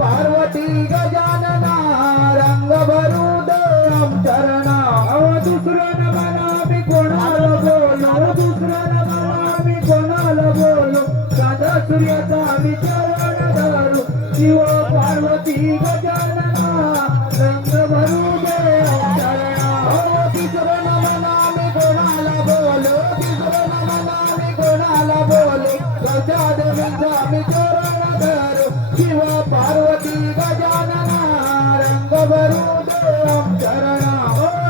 पार्वती गजानना रंग भरू दे चरणा दुसरं न म्हणा मी कोणाला बोलो दुसरं न म्हणा मी कोणाला बोलो साधा सूर्याचा मी चरण धरू शिव पार्वती गजानना रंग भरू दे चरणा दुसरं न म्हणा मी कोणाला बोलो दुसरं न म्हणा मी कोणाला बोलो गजा देवीचा मी चरण धरू शिव पार्वती गजानना रंग भरू दे चरणा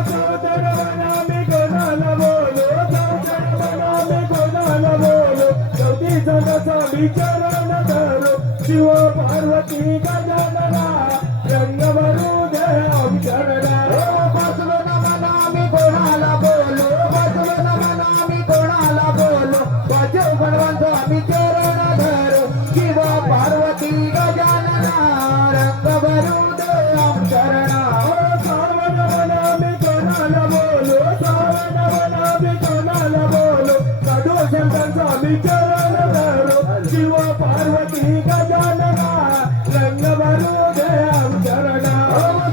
चौचर म्हणा मी कोणाला बोलो चौचर म्हणा मी कोणाला बोलो चौथी जगाचा मी चरण धरू शिव पार्वती गजानना रंग भरू दे चरणा बसलो न म्हणा मी कोणाला बोलो बसलो न म्हणा मी कोणाला बोलो वाजव भगवानचा मी चरण धरू शिव पार्वती गजानना रंग भरू दे चरणा सावन म्हणा मी कोणाला बोलो सावन म्हणा मी कोणाला बोलो साधू संतांचा मी चरण धरू शिव पार्वती गजानना रंग भरू दे चरणा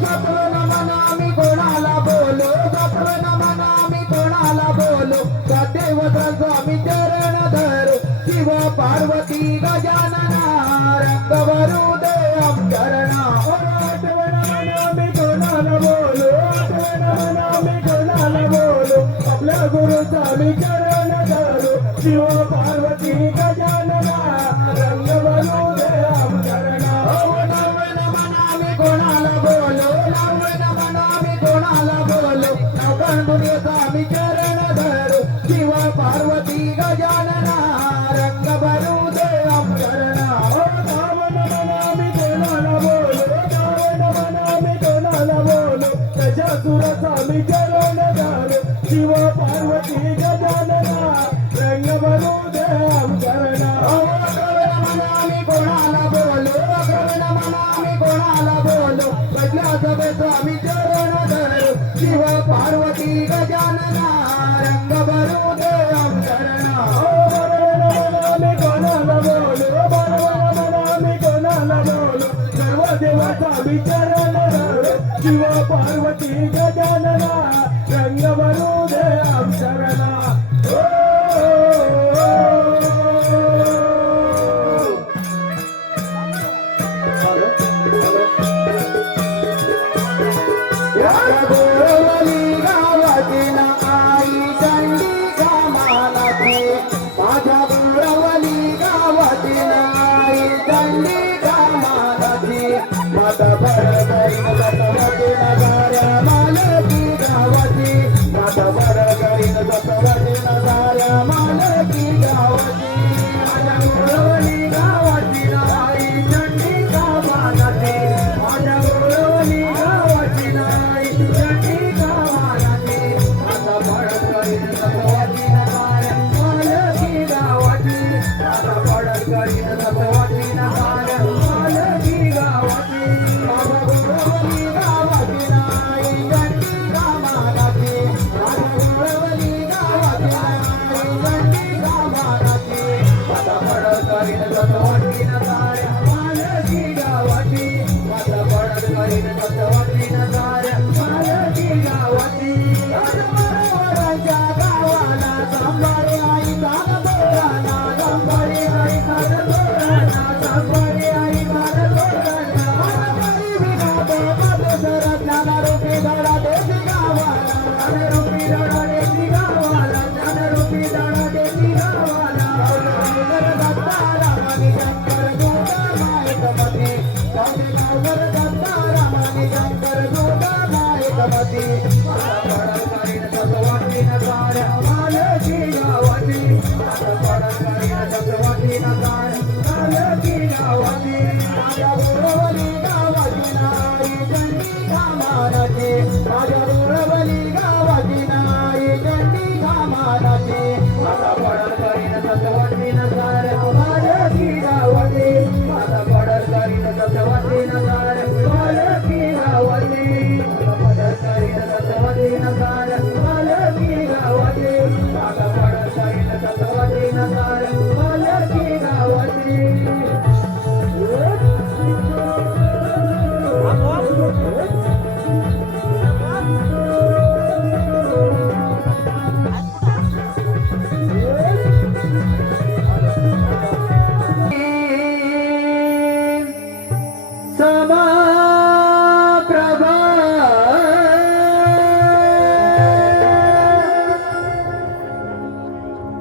सपन म्हणा मी कोणाला बोलो सपन म्हणा मी कोणाला बोलो देवतांचा मी चरण धरू शिव पार्वती गजानना रंग भरू दे चरणा आठवण म्हणा मी कोणाला बोलो आठवण म्हणा मी कोणाला बोलो आपल्या गुरुचा मी चरण धरू शिव पार्वती गजानना रंग भरू दे चरणा लावण म्हणा मी कोणाला बोलो लावण म्हणा मी कोणाला बोलो आपण दुनियेचा मी चरण धरू शिव पार्वती गजानना रंग भरू दे चरणा लावण म्हणा मी कोणाला बोलो लावण म्हणा मी कोणाला बोलो त्याच्या सुराचा मी चरण धरू शिव पार्वती गजानना रंग भरू दे चरणा म्हणा मी कोणाला बोलो म्हणा मी कोणाला बोलो बदला सभेचा मी चरण धरू शिव पार्वती गजानना रंग भरू दे चरणा म्हणा मी कोणाला बोलो म्हणा मी कोणाला बोलो सर्व देवाचा मी चरण धरू शिव पार्वती गजानना रंग भरू दे चरणा गोरवली गावाची ना आई चंडिका मानाची माझ्या गोरवली गावाची ना आई चंडिका मानाची माता बरगरी सतवती नगाऱ्या मालकी गावाची माता बरगरी सतवती नगाऱ्या मालकी गावाची माझ्या गोरवली गावाची ना आई चंडिका मानाची माझ्या गोरवली गावाची ना गावाला सांभाळे आई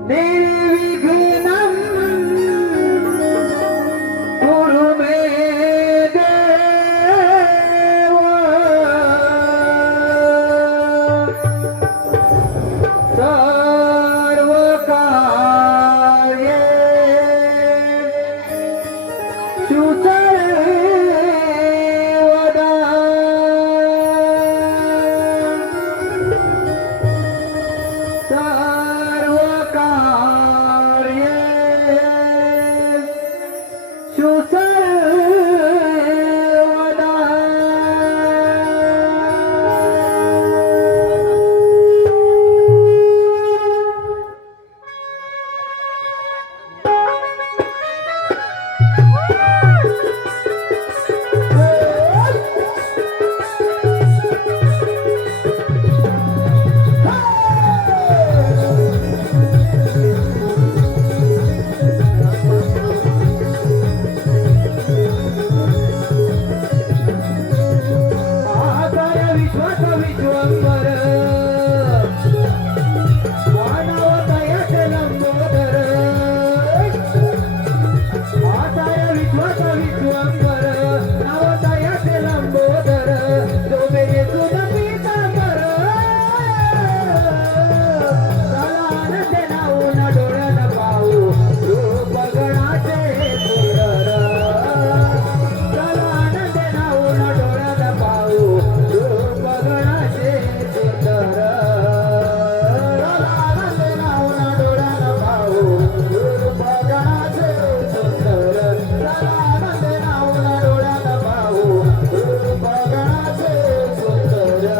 निर्विघ्नं कुरु मे देव सर्व कार्ये सुसर्वदा सर्व कार्ये सुसर्वदा आकाय विश्वास विश्वंभर मानवतयच लंबोदर आकाय विश्वास विश्वंभर नवतयच लंबोदर जो मेरे सुन पीतांबर कलानंद नाऊन डोळ्यात पाहू रूप गणाचे सुंदर कलानंद नाऊन डोळ्यात पाहू रूप गणाचे सुंदर कलानंद नाऊन डोळ्यात पाहू रूप गणाचे सुंदर कलानंद नाऊन डोळ्यात पाहू रूप गणाचे सुंदर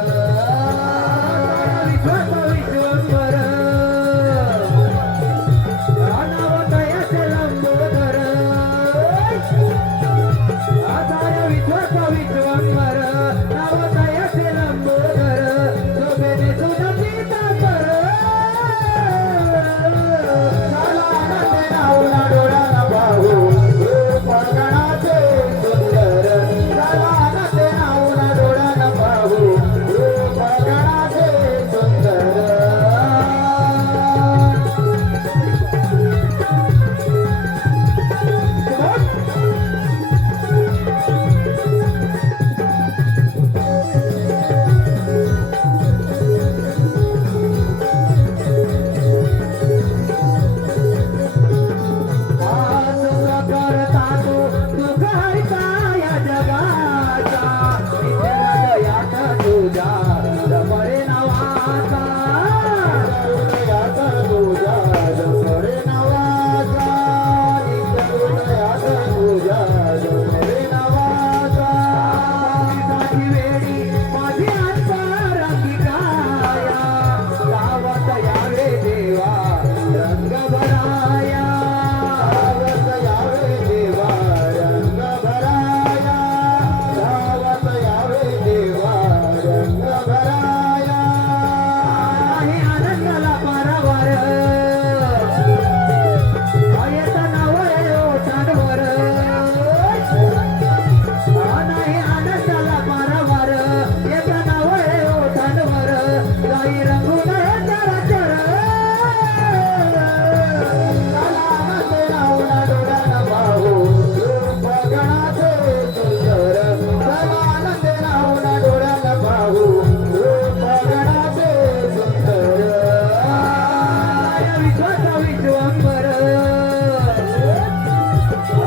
विश्वास विश्वंभर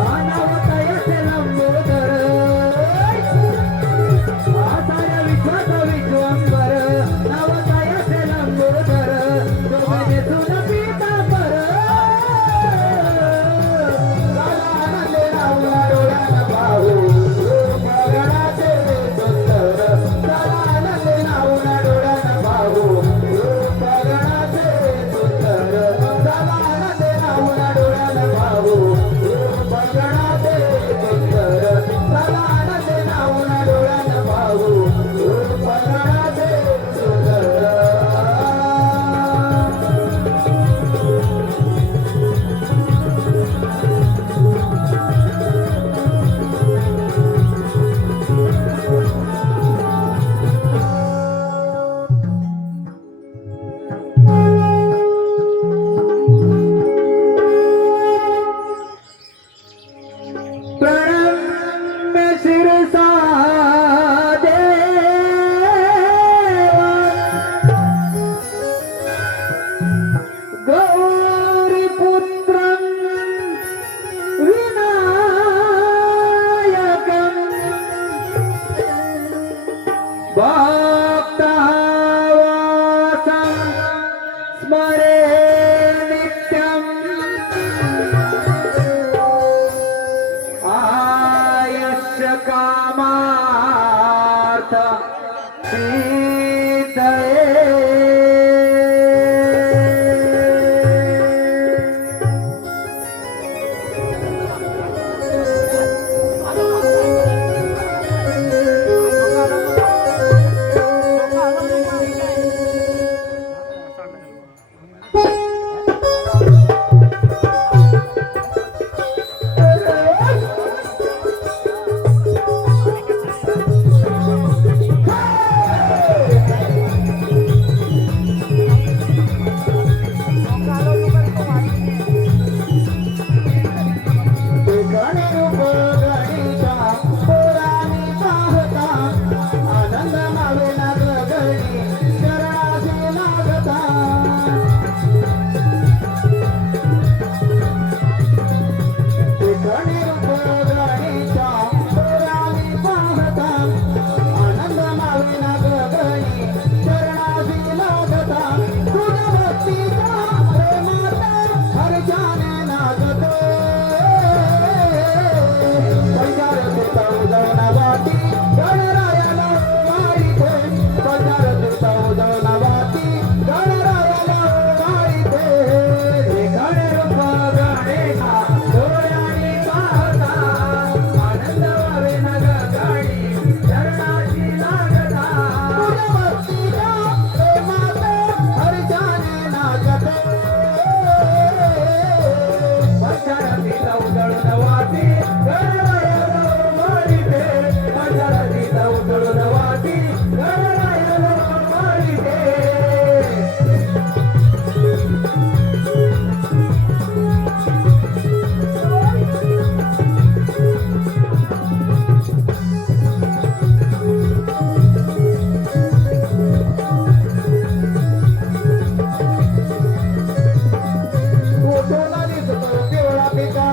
अनावतयच लंबोदर आधार विश्वास विश्वंभर नवतयच लंबोदर शोभेने सुन पीतांबर कलानंद नाऊन डोळ्यात पाहू रूप गणाचे सुंदर कलानंद नाऊन डोळ्यात पाहू रूप गणाचे सुंदर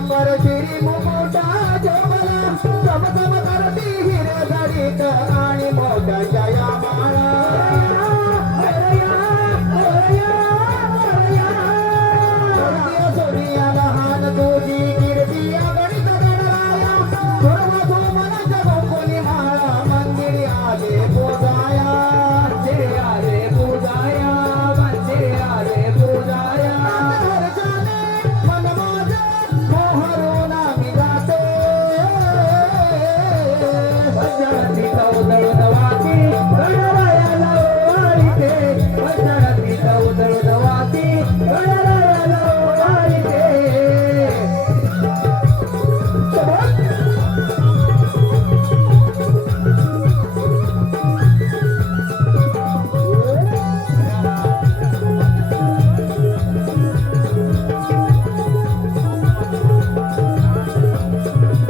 अंबर शिरी मुकुटा जोमला चमचम करती हिरे जडित आणि मोत्याच्या या माळा सोनिया लहान तुझी कीर्ती गणित गणराया सर्व धूमनाच्या गोकुली माळा मंदिरी आले पूजाया मंदिरी आले पूजाया मंदिरी आले पूजाया हर्षाने मन माझे मोहरून आम्ही जाते भजनती चौदळून वाटी गणरायाला ओवाळीते भजनती चौदळून वाटी गणरायाला ओवाळीते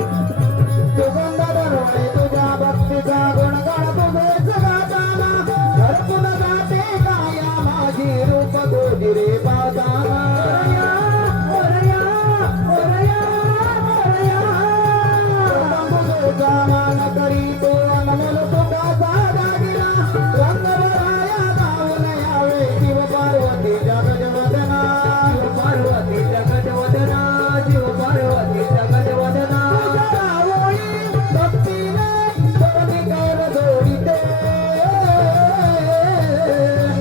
सुगंध दरवळे तुझ्या भक्तीचा गुणगान तुझेच गाताना हरपून जाते काया माझी रूप गोजिरे पावताना तुझेचा मान करी तो अनमोल तुकाचा दागिना रंगवराया गाऊन यावे शिव पार्वती जगजवदना शिव पार्वती जगजवदना शिव पार्वती जगजवदना भक्तीने सोनी कर जोडिते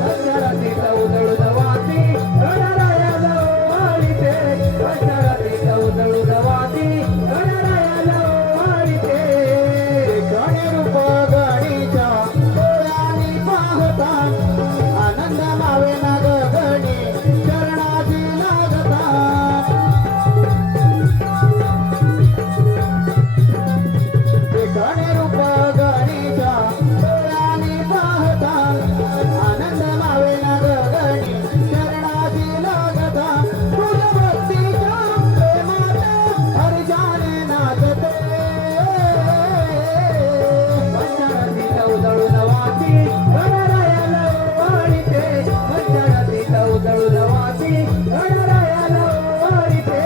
अक्षराती चौदळून वाटी गणरायाला ओवाळीते अक्षराती चौदळून वाटी गणरायाला ओवाळीते गणरूप गणीच्या डोळ्यांनी पाहता आनंद मावे ना गगनी चरणाची लागता गणरूप गणीच्या डोळ्यांनी पाहता आनंद मावे ना गगनी चरणाची लागता तुझ्या भक्तीच्या प्रेमात हर्षाने नाचते पंचरती चौदळून वाटी गणरायाला ओवाळीते पंचरती चौदळून वाटी गणरायाला ओवाळीते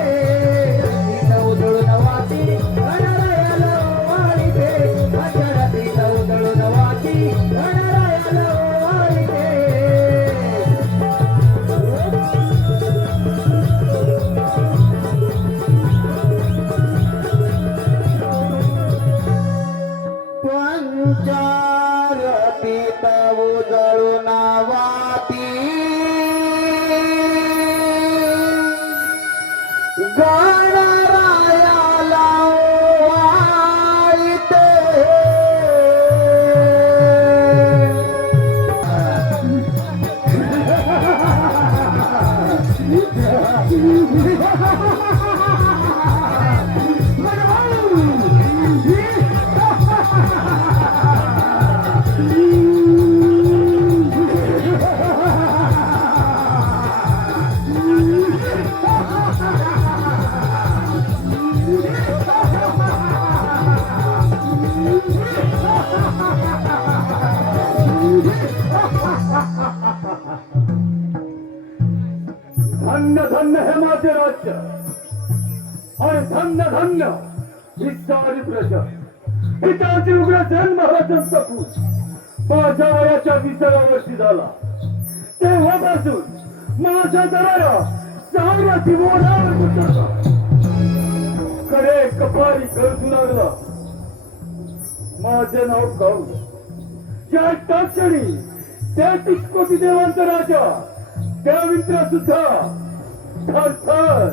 चौदळून वाटी गणरायाला ओवाळीते पंचरती चौदळून वाटी गणरायाला ओवाळीते पंचारती तव जळून वाती गणरायाला ओवाळीते धन्य धन्य हे माझे राज्य आणि धन्य धन्य ही सारी प्रजा पिताची उग्र जन्म हा जगपूत माझ्या वयाच्या 20व्या वर्षी झाला तेव्हापासून माझ्या दराला चांगला दिवोरावर गुंतवला कडे कपारी गरजू लागला माझे नाव गाऊ ज्या क्षणी 33 कोटी देवांचा राजा देविंद्र सुद्धा थरथर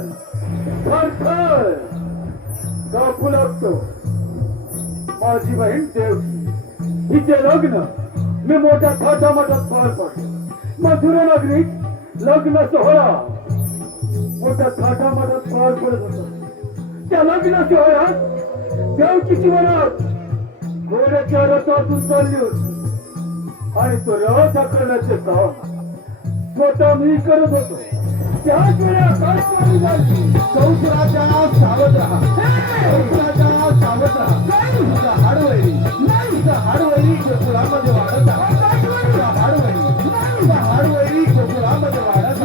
थरथर कापू लागतो माझी बहीण देवकी हिचे लग्न मी मोठ्या थाटामाटात पार पडलो मथुरा नगरीत लग्न सोहळा मोठ्या थाटामाटात पार पडत होता त्या लग्न सोहळ्यात देवकीची मनात घोड्याच्या रथातून चालली होती आणि तो रथ आकारण्याचे काम स्वतः मी करत होतो त्याच वेळी आकाशवाणी झाली कौशराच्या सावध राहा कौशराच्या सावध राहा हाडवैरी हाडवैरी गोकुळामध्ये वाढत हाडवैरी गोकुळामध्ये वाढत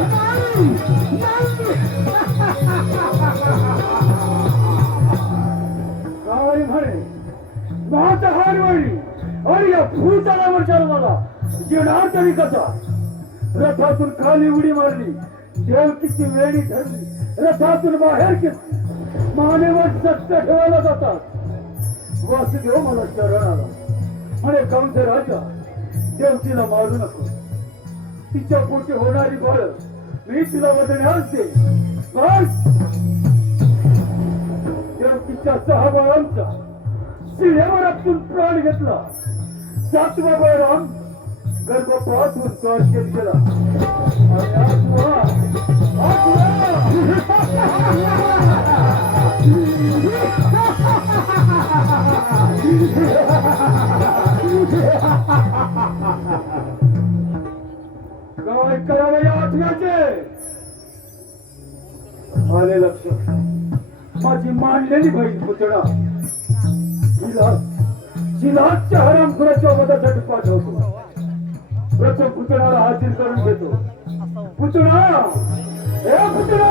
काय म्हणे माझा हार वळली आणि या भूतलावर जन्माला येणार तरी कसा. रथातून खाली उडी मारली, देवकीची वेणी धरली, रथातून बाहेर घेतली, मानेवर सत्य ठेवायला जातात. वासुदेव मला शरण आला म्हणे कंस राजा देवकीला मारू नको, तिच्या पोटी होणारी बाळ मी तिला वदण्यास दे. बस देवकीच्या 6 बाळांचा शिळेवर आपटून प्राण घेतला. 7वा बळराम गर्भपातून स्वारक्षेत गेला आणि काय करावं या आत्म्याचे आले लक्ष. माझी मांडलेली बहीण पुतळा जिल्हाच्या हरामखोराच्या वधासाठी पाठवतो. प्रथम पुतळाला हाजीर करून घेतो. पुतळा ए पुतळा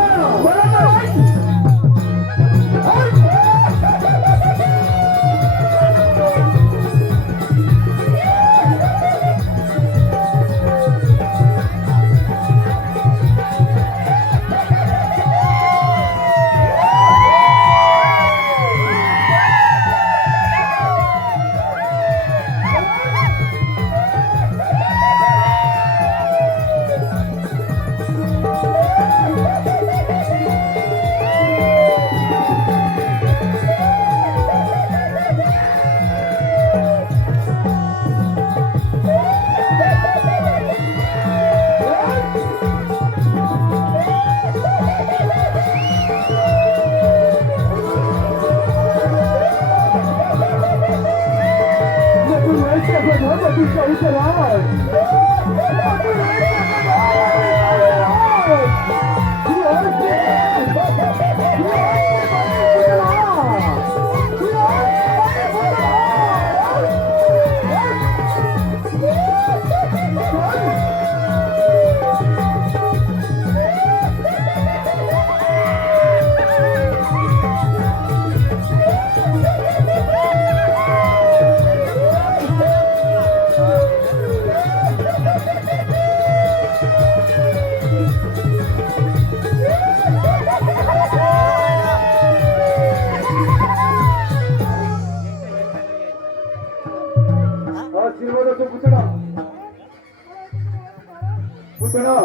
पुतळा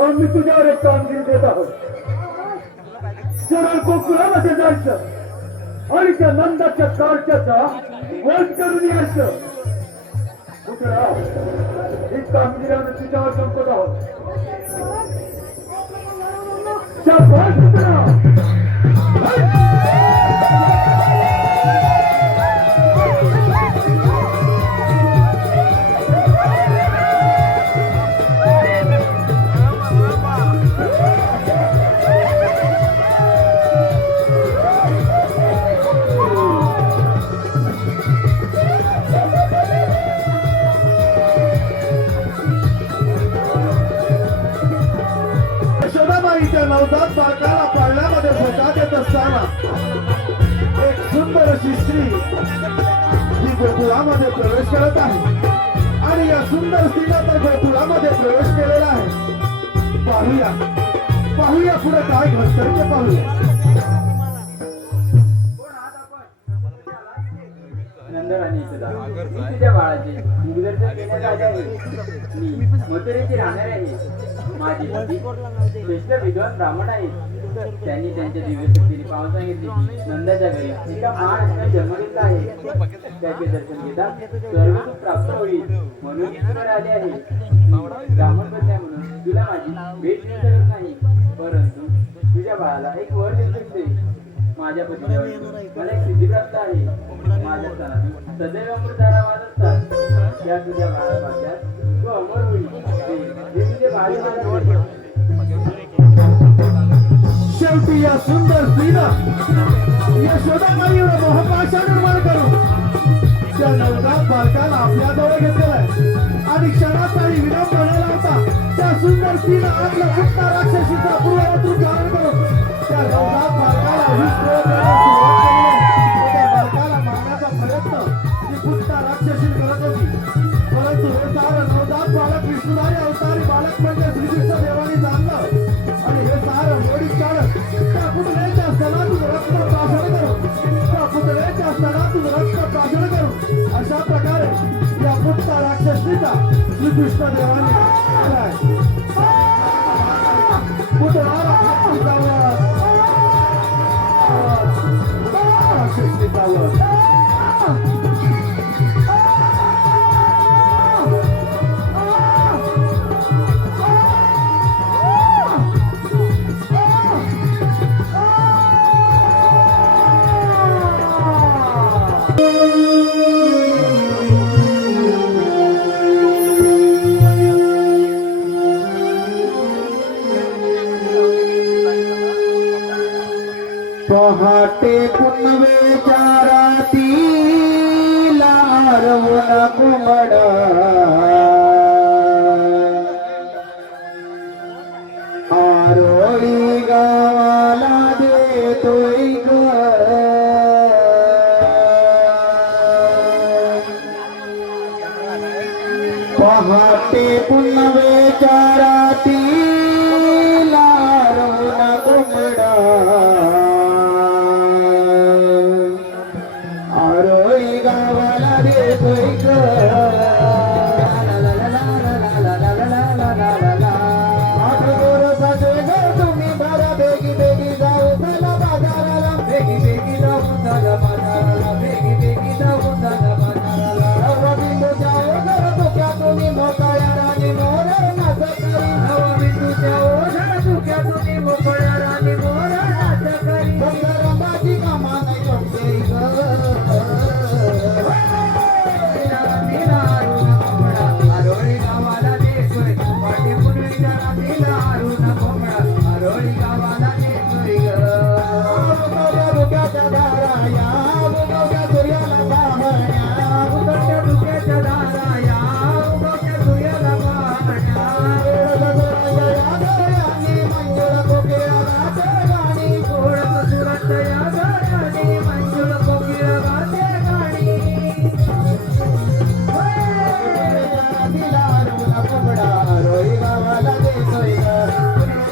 आम्ही तुझ्यावर एक कामगिरी देत आहोत. सरळ गोकुळामध्ये जायचं आणि त्या नंदाच्या कारच्याचा वध करून यायचं. पुतळा ही कामगिरी आम्ही तुझ्यावर संपत आहोत. शाबास पुतळा. नवजात बालकाला पाळण्यामध्ये झोका देत असताना एक सुंदर अशी स्त्री ही गोकुळामध्ये प्रवेश करत आहे आणि या सुंदर स्त्रीला तर गोकुळामध्ये प्रवेश केलेला आहे. पाहूया पुढे काय घडतं ते पाहूया. नंदराणी तुझ्या बाळाची इंग्लंडच्या देण्यात आले आहे. मी मथुरेची राहणार आहे. माझी पती श्रेष्ठ विद्वान ब्राह्मण आहेत. त्यांनी त्यांच्या दिव्य शक्तीने पाहून सांगितले की नंदाच्या घरी एका महान जन्म घेतला आहे. त्याचे दर्शन घेता सर्व सुख प्राप्त होईल म्हणून इथवर आले आहे. ब्राह्मण कन्या म्हणून तुला माझी भेट देऊ शकत नाही, परंतु तुझ्या बाळाला एक वर देऊ शकते. माझ्या पतीजवळ मला एक सिद्धी प्राप्त आहे. माझ्या स्तनातून सदैव अमृतधारा वाहत असतात. त्या तुझ्या बाळा वाक्यात तू अमर होईल. हे तुझे बाळ शेवटी या सुंदर स्त्रीनं यशोदामाईवर मोहपाशा निर्माण करून त्या नवजात बालकाला आपल्या जवळ घेतलेला आहे आणि क्षणात आणि विराम बनायला होता त्या सुंदर स्त्रीनं आपल्या राक्षसीचा पूर्ववतून धारण कृष्णदेवाने आलाय. पुतळाला कृष्णीचा वध. कृष्णीचा वध. पहाटे पुनवेच्या रातीला हरवून कुंबडा आरोळी गावाला देतोय ग. पहाटे पुनवेच्या रातीला हरवून कुंबडा आरोळी गावाला देतोय ग. तुम्ही बरा बेगी बेगी जाऊ चला बाजाराला. बेगी बेगी जाऊ चला बाजाराला. बेगी बेगी जाऊ चला बाजाराला. नवबिंदूच्या ओझर धुक्या तुम्ही मोकळ्या राणी मोर नाच करी. नवबिंदूच्या ओझर धुक्या तुम्ही मोकळ्या राणी मोर नाच करी. रंगाची कामा नाही पडते ग. आरोळी गावाला देतोय पाठी पुनवेच्या रातीला हरवून कोंबडा. आरोळी गावाला देतोय ग. उगवत्या धुक्याच्या धारा या उगवत्या सूर्याला पाहण्या. उगवत्या धुक्याच्या धारा या उगवत्या सूर्याला पाहण्या. गगनाने मंजुळ कोकिळाचे गाणी. ओळख सुरत या गगनाने मंजुळ कोकिळाचे गाणी. आरोळी गावाला देतोय ग.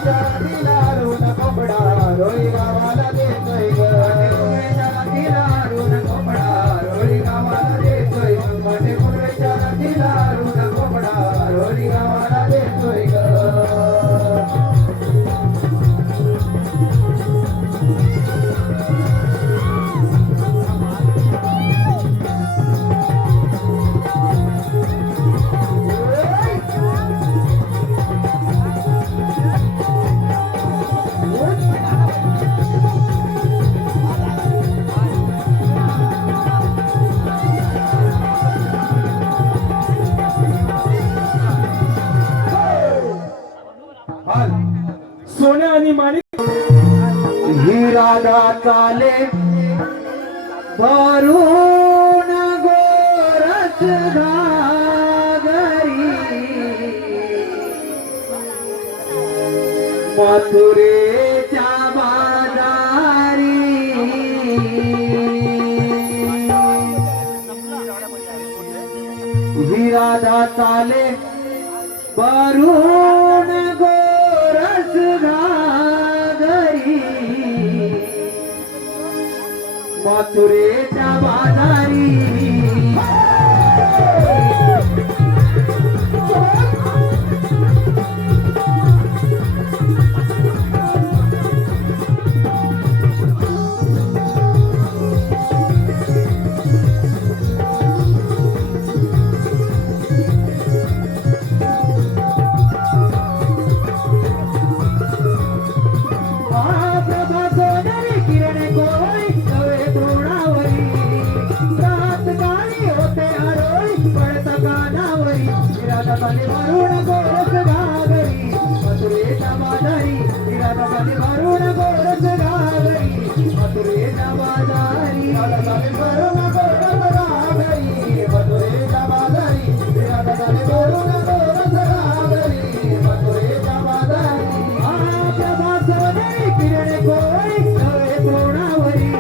रातीला हरवून कोंबडा. आरोळी गावाला देतोय ग. रातीला हरवून कोंबडा. आरोळी गावाला देतोय ग. पाटे पुनवेच्या रातीला हरवून कोंबडा. आरोळी गावाला देतोय ग. सोन्या आणि माणिक ही राधा चाले भरून गोरस घागरी. मथुरेच्या बाजारी ही राधा चाले भरून गोरस घागरी. मथुरेच्या बाजारी भरून गोरस घागरी. मथुरेच्या बाजारी भरून गोरस घागरी. मथुरेच्या बाजारी भरून गोरस घागरी. मथुरेच्या बाजारी भरून गोरस घागरी. मथुरेच्या बाजारी प्रभा सोनेरी किरण कोळी नवे तोडावरी.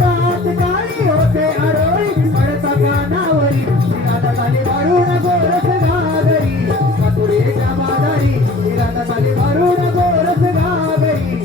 रात काळी होते आरोळी पडता कानावरी. भरून गोरस घागरी. मथुरेच्या बाजारी भरून गोरस घागरी.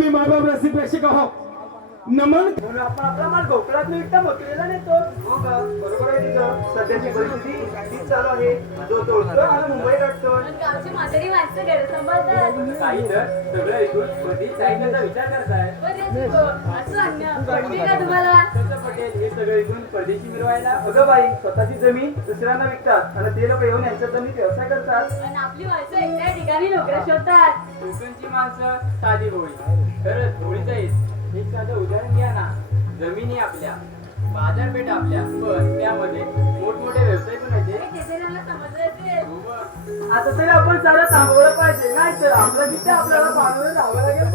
आम्ही मायबाप रसी प्रेक्षक आहोत नमन म्हणून आपण आपला माल गोकुळात विकता मोकळेला नेतो. हो का, बरोबर आहे तुझं. सध्याची परिस्थिती तीच चालू आहे. जो तोडतो आणि मुंबई काढतो. गावची म्हातारी माणसं गैरसमजतात. काही तर सगळं ऐकून कधी जायचा विचार करताय. असं अन्य पटते का तुम्हाला? कसं पटेल हे सगळं ऐकून परदेशी मिळवायला? अगं बाई, स्वतःची जमीन दुसऱ्यांना विकतात आणि ते लोक येऊन यांच्या जमीन व्यवसाय करतात. आणि आपली माणसं एकट्या ठिकाणी नोकऱ्या शोधतात. कोकणची माणसं साधी होळी खरंच होळीचं एक साधं उदाहरण घ्या ना. जमिनी आपल्या, बाजारपेठ आपल्या, पण त्यामध्ये मोठमोठे व्यवसाय पण आहेत. तिथे त्यांना समजलं असेल. आता तरी आपण सारं थांबवलं पाहिजे, नाही तर आपलं तिथे आपल्याला पाणवलं राहावं लागेल.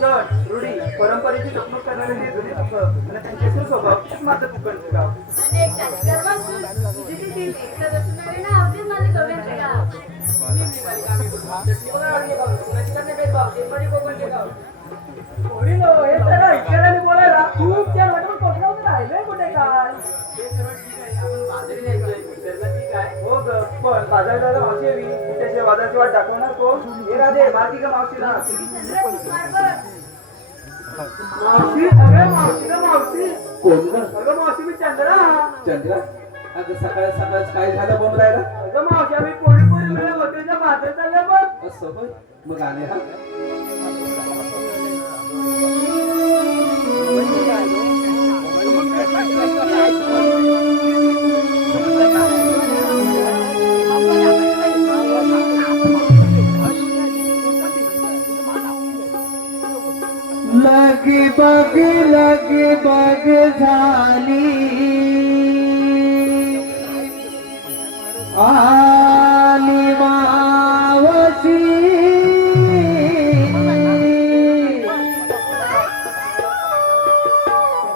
सण, रूढी, परंपरेची जपणूक करणारे हे जुने लोक आणि त्यांचे स्वभाव तेच माझं कोकणचं गाव. आणि एक गर्वातून तुझी ती तीन एकटं बसून नव्हे ना, अवधीच माझे कव्याचे गाव. हे सगळं ऐकायला बोलायला खूप छान वाटून कोकणात राहिलंय कुठे काय. हो ग, पण बाजार जायला मावशी यावी. त्याच्या बाजाराची वाट दाखवणार कोण? हे राधे, बाकी का मावशीला? मावशी, अगं मावशी ना मावशी. अगं मावशी, मी चंद्रा. चंद्रा अगं सकाळ सकाळच काय झालं बोंबलायला? अगं मावशी, आम्ही पोळी मिळून हॉटेलच्या बाजार चालल्या बघ. असं होय मग आले हा लगी बग झाली आली मावशी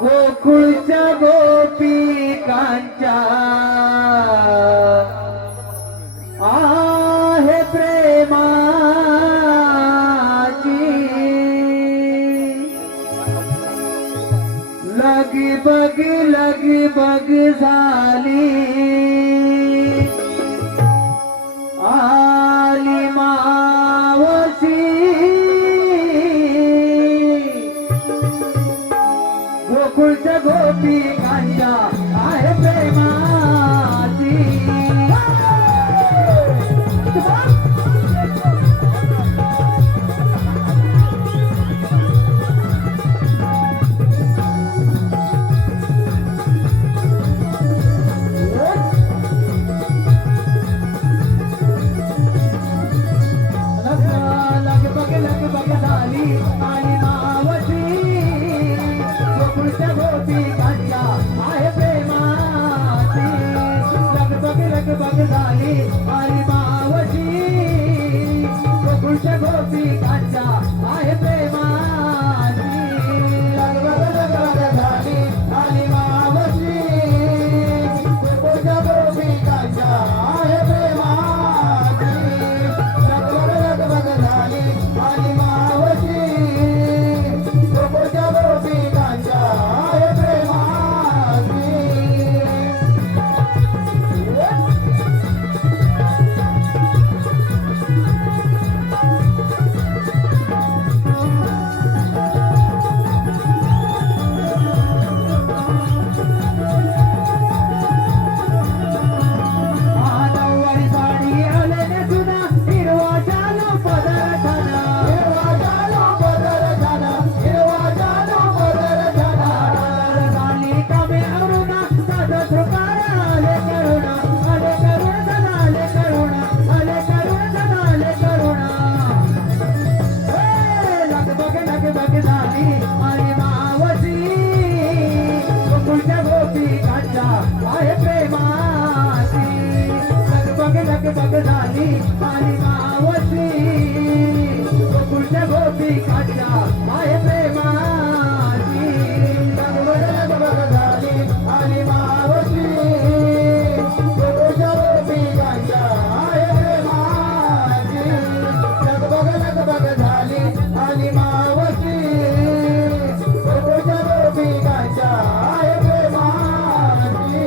गोकुळच्या गोपिकांच्या आहे प्रेमाची लगी बग झाली आली मावशी गोकुळच्या गोपिकांच्या आहे प्रेमाची लगबग झाली आणि मावशी गोकुळच्या गोपिकांच्या आहे प्रेमाची लगबग झाली आणि मावशी गोकुळच्या गोपिकांच्या आहे प्रेमाची लगबग झाली आणि मावशी गोकुळच्या गोपिकांच्या आहे प्रेमाची लगबग झाली आणि मावशी गोकुळच्या गोपिकांच्या आहे प्रेमाची नऊवारी साडी आले नेसुना हिरवा जालो पदर झाला हिरवा जालो पदर झाला हिरवा जालो पदर झाला झाली कामे अरुणा साध सुकार आले करुणा आले करुण आले करुणा आले करुण आले करुणा लगबग झाली आणि मावशी गोकुळच्या गोपिकांच्या आहे प्रेमाची लगबग झाली आणि मावशी गोकुळच्या गोपिकांच्या आहे प्रेमाची लगबग झाली आणि मावशी गोकुळच्या गोपिकांच्या आहे प्रेमाची लगबग झाली आणि मावशी गोकुळच्या गोपिकांच्या आहे प्रेमाची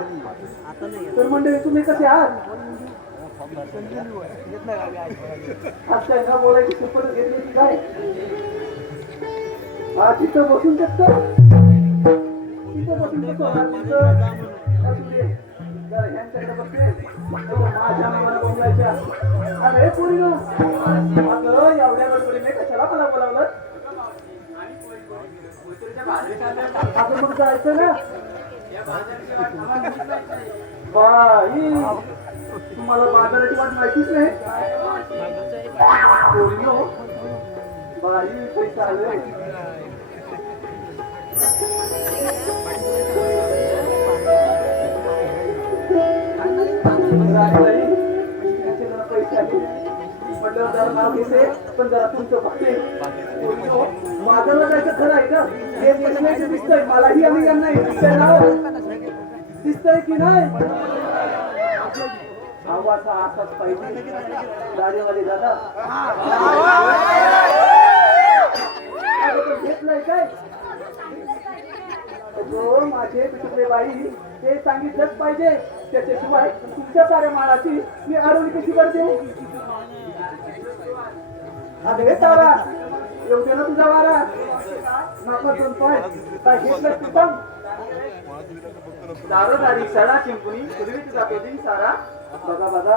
ना. तर मंडळी तुम्ही कसे आहात? आज काय ना बोलायची शपथ घेतली की काय? आज इथं बसून शकतो, तिथं बसून शकतो. जरा ह्यांच्याकडे बसते, माझ्या नावाला बोलायच्या. अरे पोरी अगं एवढ्या गडबडीने कशाला मला बोलावलं? आपण मग जायचं ना. बाई तुम्हाला बाजाराची वाट माहितीच नाही. पोरीनो बाई पैसा आले. पैसे आले म्हटलं जरा नाव घेते पण जरा तुमचं बघते. बाजारला जायचं खरं आहे का? हे पैसे दिसतंय मलाही आम्ही यांना दिसतंय ना, दिसतंय की नाही? आवाज असाच पाहिजे गाडीवाले दादा. घेतलंय काय? जो माझे पिटुकले बाई ते सांगितलंच पाहिजे. त्याच्याशिवाय तुमच्या साऱ्या मालाची मी आडवणी कशी करते? अरे तारा येऊ दे ना तुझा वारा. नाका दोन पाय काय घेतलं तू पण? दारोदारी सडा चिंपुनी पूर्वीच जातो दिन सारा. बघा बघा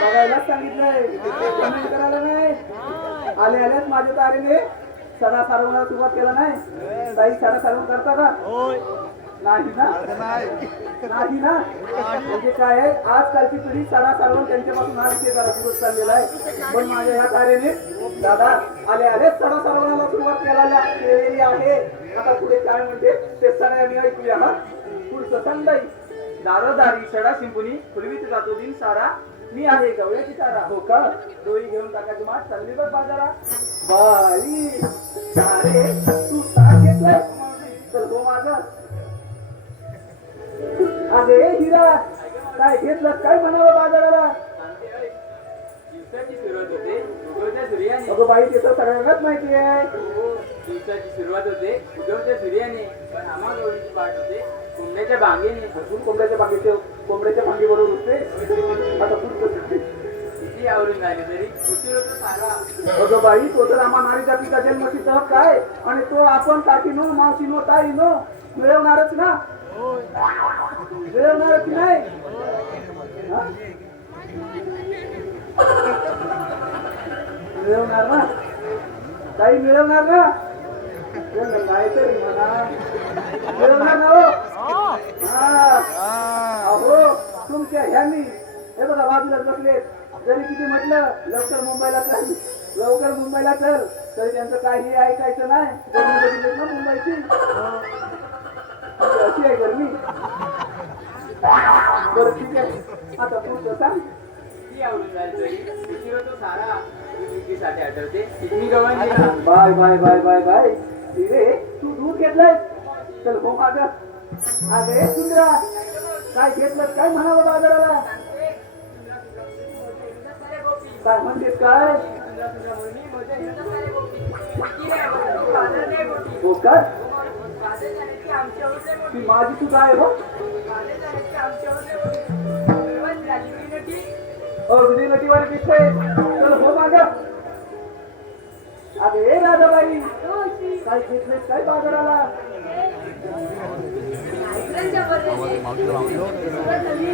बघायलाच सांगितलंय, कमेंट करायला नाही. आले आल्याच माझ्या तारेने सडा सारवण्याला सुरुवात केला नाही. ताई सडा सारवण करता का? नाही ना, नाही ना. म्हणजे काय आहे आजकालची पिढी सडा सारवण त्यांच्यापासून हा विषय करा सुरू चाललेला आहे. पण माझ्या ह्या तारेने दादा आले आलेच सडा सारवण्याला सुरुवात केलेली आहे. आता पुढे काय म्हणते ते सगळ्यांनी ऐकूया. हा पुढचं संदाई. दारोदारी सडा चिंपुनी पूर्वीच जातो दिन सारा. मी आहे गवळ्याची तारा. हो का? डोळी घेऊन टाकायची माठ चालली बघ बाजारा. बाई अरे तू काय घेतलंय? तर हो माझा अरे हिरा काय घेतलं? काय म्हणावं बाजाराला? दिवसाची सुरुवात होते उगवत्या सूर्याने. अगं बाई ते तर सगळ्यांनाच माहिती आहे. दिवसाची सुरुवात होते उगवत्या सूर्याने. पण आम्हा गवळीची वाट होते कोंबड्याच्या बांगेने. अजून कोंबड्याच्या बांगी बरोबर होते. आता पुढचं किती आवरून राहिले तरी उशीर होतो सारा. अगं बाई तो तर आम्हा नारी जातीचा जन्मसिद्ध हक्क आहे आणि तो आपण काकीनो मावशीनो ताईनो मिळवणारच ना, मिळवणारच नाही. हा? मिळवणार ना ताई, मिळवणार ना? काहीतरी म्हणा मिळवणार ना हो. अहो तुमच्या ह्यांनी हे बघा बाजूला बसले. जरी किती म्हटलं लवकर मुंबईला चल, लवकर मुंबईला चल, तरी त्यांचं काही ऐकायचं नाही. गर्मी बघितलीस ना मुंबईची, अशी आहे गर्मी. बरं ठीक आहे आता पुढचं सांग. किती आवरून राहिले तरी उशीर होतो सारा. साठी आठवते मी गव्हाण दिला. Bye bye bye bye bye. रे तू दूध घेतलंय? चल हो माग. अरे सुंदरा काय घेतलं? काय म्हणावं बाजाराला? काय म्हणतेस? काय हो का? ती माझी सुद्धा आहे हो. जुनी नटीवाली दिसते. चल हो माग. अरे राधाबाई काय घेतले? काय बाजाराला?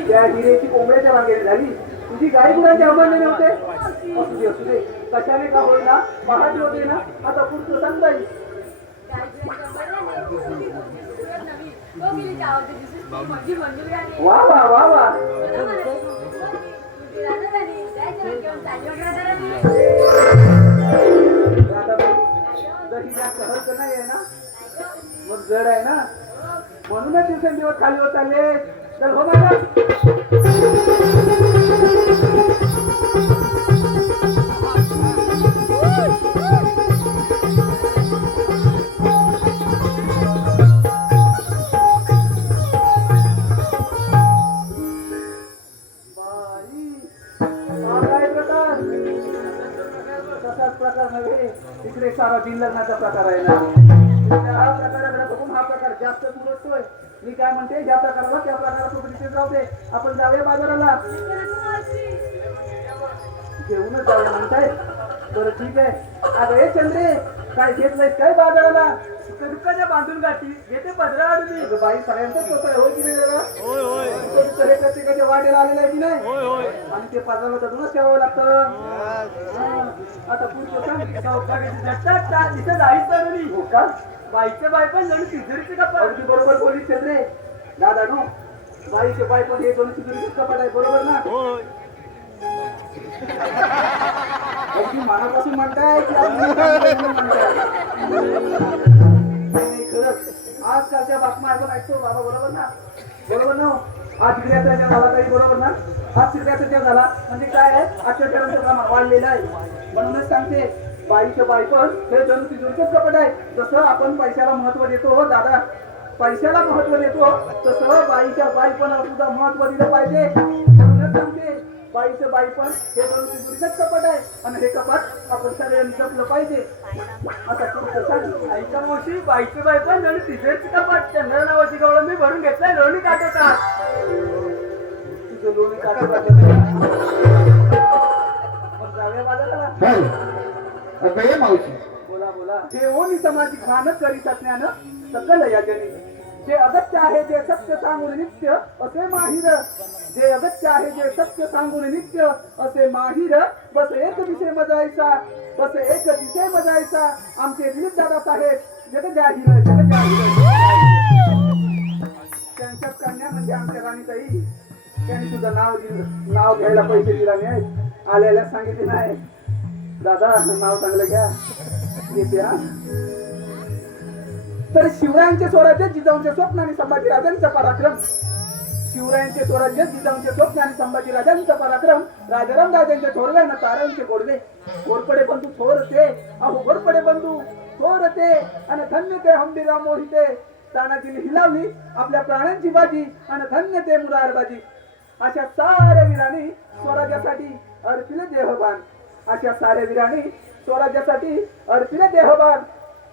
त्या हिरेची कोंबड्याच्या बागेने झाली. तुझी गाई गुरांचे आव्हाने नव्हते. असू दे असू दे, कशाने का होईना पहाटे होते ना. आता पुढचं सांगता येईल. वा वा वा वा. दही जास्त हलकं नाही आहे ना, मग जड आहे ना, म्हणूनच दिवसेंदिवस खाली होत चालले. चल हो माझा. प्रकार नव्हे, इकडे सारा बिन लग्नाचा प्रकार आहे ना. हा प्रकाराकडे बघून हा प्रकार जास्त उलटतोय. मी काय म्हणते ज्या प्रकाराला त्या प्रकारात तिथे जाऊ दे. आपण जाऊया बाजाराला. घेऊनच जाऊया म्हणताय. बरं ठीक आहे. अगं हे चंद्रे काय घेतलंय काय बाजाराला? दुकाने बांधून गाठी येते पदरा आडवी. अगं बाई सगळ्यांचाच कसं आहे होय की नाही जरा? हे प्रत्येकाच्या वाटेला आलेलं आहे की नाही? आणि ते पाजाला धरूनच ठेवावं लागतं. आता पुढचं सांग. सावकाराची झटका तिथं जायच तरुणी. हो का? बाईचं बाई पण जणू तिजोरीचे कपाट. अगदी बरोबर बोलीस चंद्रे. दादा नो बाईचे बाई पण हे दोन तिजोरीचेच कपाट आहे. बरोबर ना? अगदी मनापासून म्हणताय की म्हणताय? नाही, खरंच आजकालच्या बातम्या आपण ऐकतो बाबा. बरोबर ना? बरोबर ना? आज चिडव्याचा जग झाला तरी बरोबर ना? आज चिडव्याचा जग झाला म्हणजे काय आहे? अत्याचारांचं प्रमाण वाढलेलं आहे. म्हणूनच सांगते बाईचं बाई पण हे जणू तिजोरीचेच कपडे आहे. जसं आपण पैशाला महत्व देतो हो दादा, पैशाला महत्व देतो तसं बाईच्या बाई पण सुद्धा महत्व दिलं पाहिजे. म्हणूनच सांगते बाईचं बाई पण हे जणू तिजोरीचेच कपड आहे आणि हे कपाट आपण सगळ्यांनी जपलं पाहिजे. आता तुमचं सांग. आईच्या मावशी बाईचं बाई पण जणू तिजोरीचे कपाट. चंद्र नावाची गवळण मी भरून घेतलाय लोणी काटतात. तुझं लोणी काढत जाऊया बाजाराला. मावशी बोला बोला. हे ओनी सामाजिक भानच करीत असण्यानं सकल या जनी जे अगत्य आहे जे सत्य सांगून नित्य असे माहिर. जे अगत्य आहे जे सत्य सांगून नित्य असे माहिर. बस एक दिशे मजायचा, बस एक दिशे मजायचा आमचे दिलीप दादा साहेब जगजाहीर जगजाहीर. त्यांच्यात कन्या म्हणजे आमच्या राणीताई. त्यांनी सुद्धा नाव घ्यायला पैसे दिला नाही. आल्याला सांगितले नाही. दादा नाव चांगलं घ्या येते हा. तर शिवरायांचे स्वराज्य जिजाऊंचे स्वप्न आणि संभाजीराजांचा पराक्रम. शिवरायांचे स्वराज्य जिजाऊंचे स्वप्न आणि संभाजीराजांचा पराक्रम. राजाराम राजांच्या थोरव्यानं तारांचे गोडवे. घोरपडे बंधू थोरते अहो घोरपडे बंधू थोरते आणि धन्य ते हंबीराव मोहिते. तानाजीने हिलावली आपल्या प्राण्यांची बाजी आणि धन्य ते मुरारबाजी. अशा साऱ्या वीरांनी स्वराज्यासाठी अर्पिले देहभान. अशा साऱ्या वीरांनी स्वराज्यासाठी अर्पिले देहभान.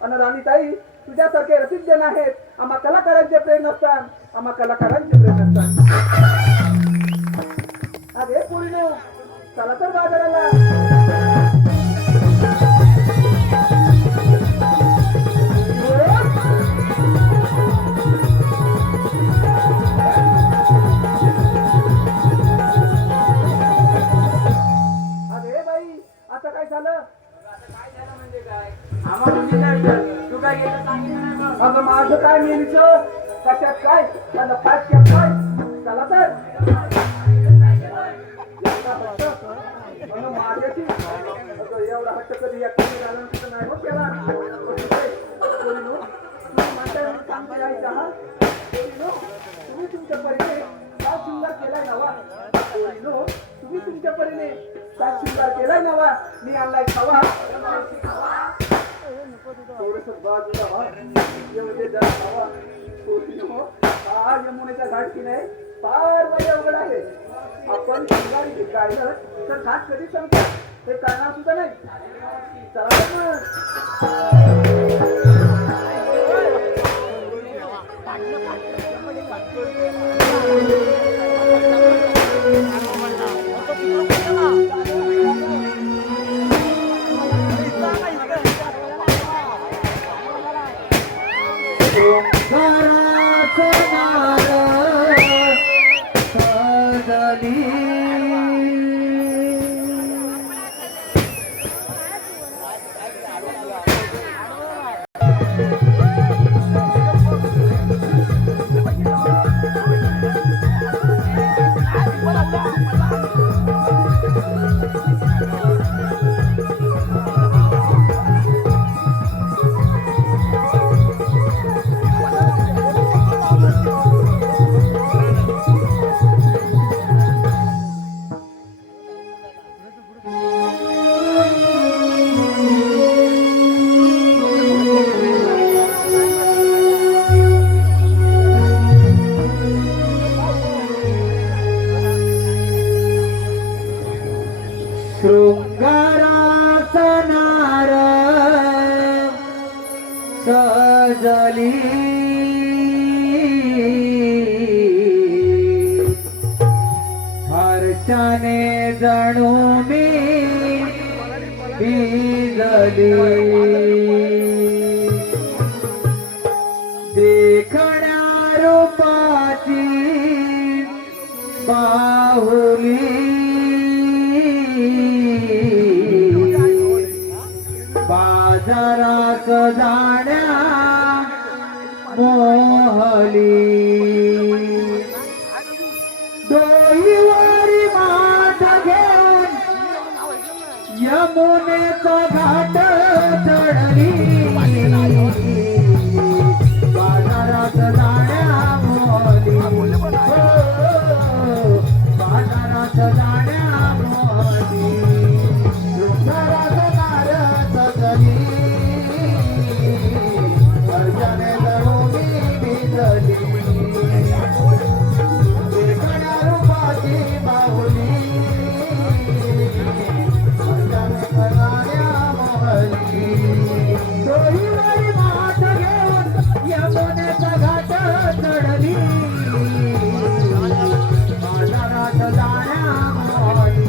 आणि राणीताई तुझ्यासारखे रसिद्ध नाहीत. आम्हा कलाकारांचे प्रेम नसतात. आम्हा कलाकारांचे प्रेम नसतात. अरे पुरी नेऊ चला तर बाजाराला. अरे बाई आता काय झालं? म्हणजे काय आम्हा म्हणजे काय विचार? तू काय गेलं सांगितलं नाही मग. अगं माझं काय मेलीचं कशात काय त्याला फाटक्यात काय. चला तर माझ्याची एवढा हट्ट कधी या नाही हो केला. तुम्ही तुमच्या परीने सात शृंगार केलाय नवा. तुम्ही तुमच्या परीने सात शृंगार केलाय नवा. मी आणलाय खावा. थोडस बाजूला व्हा. येऊ जरा खावा. हा यमुनेच्या घाट की नाही फार माझ्या अवघड आहे. आपण शृंगारी गायलं तर घाट कधी संपतात हे कळणार सुद्धा नाही. चला जणू मी भिजली देखण्या रूपाची बाहुली बाजारात जाण्या मोहली डोईवारी माठ घेऊन यमुनेचा घाट चढली बाजारात जाण्या मोहली बाजारात जाण्या मोहली डोंगरात नारळ सजली अर्जाने जणू मी भिजली देखण्या रूपाची बाहुली अर्जाने जगण्या मोहली डोईवारी माठ घेऊन यमुनेचा घाट चढली बाजारात जाण्या मोहली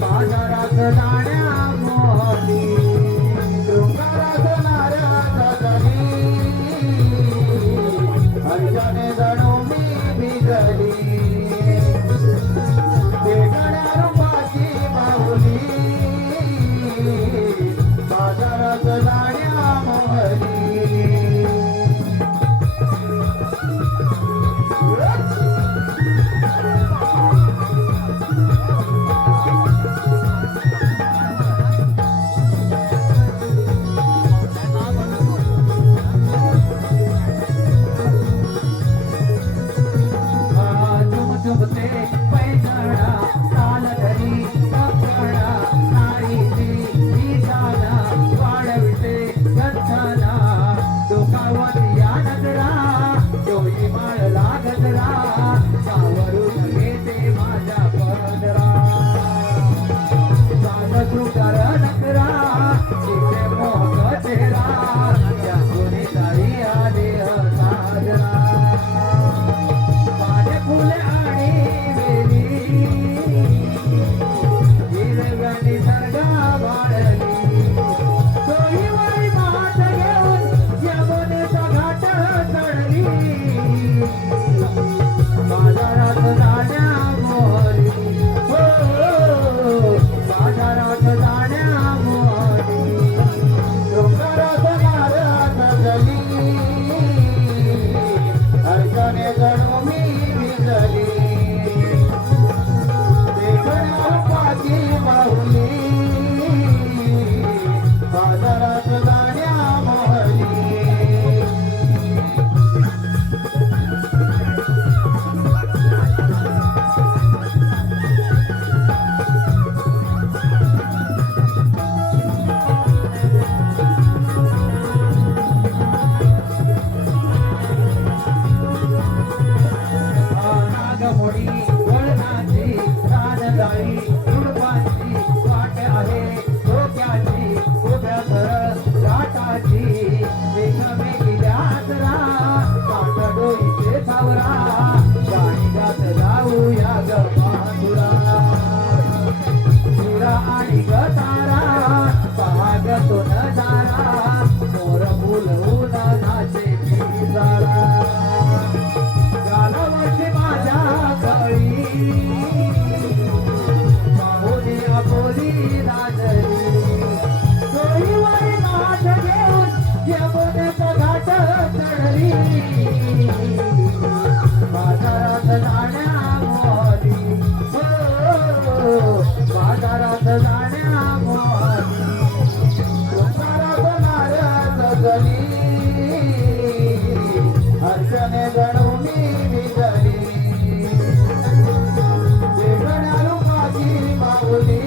बाजारात जाण्या मोहली डोंगरात नारळ सजली अर्जाने जणू मी भिजली देखण्या रूपाची बाहुली बाजारात जाण्या मोहली झुमझुमते पैठणा ताल धरी कपडा नारीची ईशाना वाढविते गंधना डोकावर या नजरा डोई माळला गजरा सावरून घेते माझ्या पदरा साध सुंदर नकरा तिथे मोहक चेहरा त्या कोणी काही आले साजरा माझे फुले आणि वेली हिरव्यानी सर्गा वाळली डोईवारी माठ घेऊन यमुनेचा घाट चढली बाजारात जाण्या मोहली बाजारात जाण्या मोहली डोंगरात नारळ सजली अर्जाने जणू मी भिजली देखण्या रूपाची बाहुली बाजारात जाण्या मोहली नागमोडी वळणाची रानजाई झुडपांची वाट आहे डोक्याची उभ्या धर घाटाची एकमेकीला आसरा काट डोईचे सावरा गाणी गात जाऊया ग माधुरा सुरा आणि ग तारा पहाग तो नजारा मोर फुलवून नाचे पिसारा गालावरची माझ्या कळी बाहुली अकोली लाजली डोईवारी माठ घेऊन यमुनेचा घाट चढली बाजारात जाण्या मोहली बाजारात जाण्या मोहली डोंगरात नारळ सजली अर्चने जणू मी भिजली देखण्या रूपाची बाहुली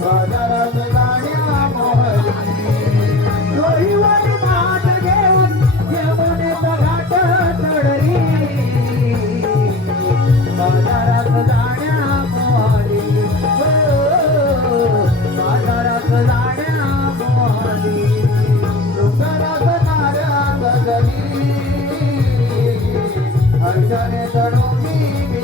बाजारात जाण्या मोहली डोईवारी माठ घेऊन यमुनेचा घाट चढली बाजारात जाण्या मोहली बाजारात जाण्या मोहली डोंगरात नारळ सजली अर्चने जणू मी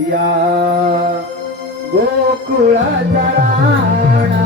या गोकुळाचा राणा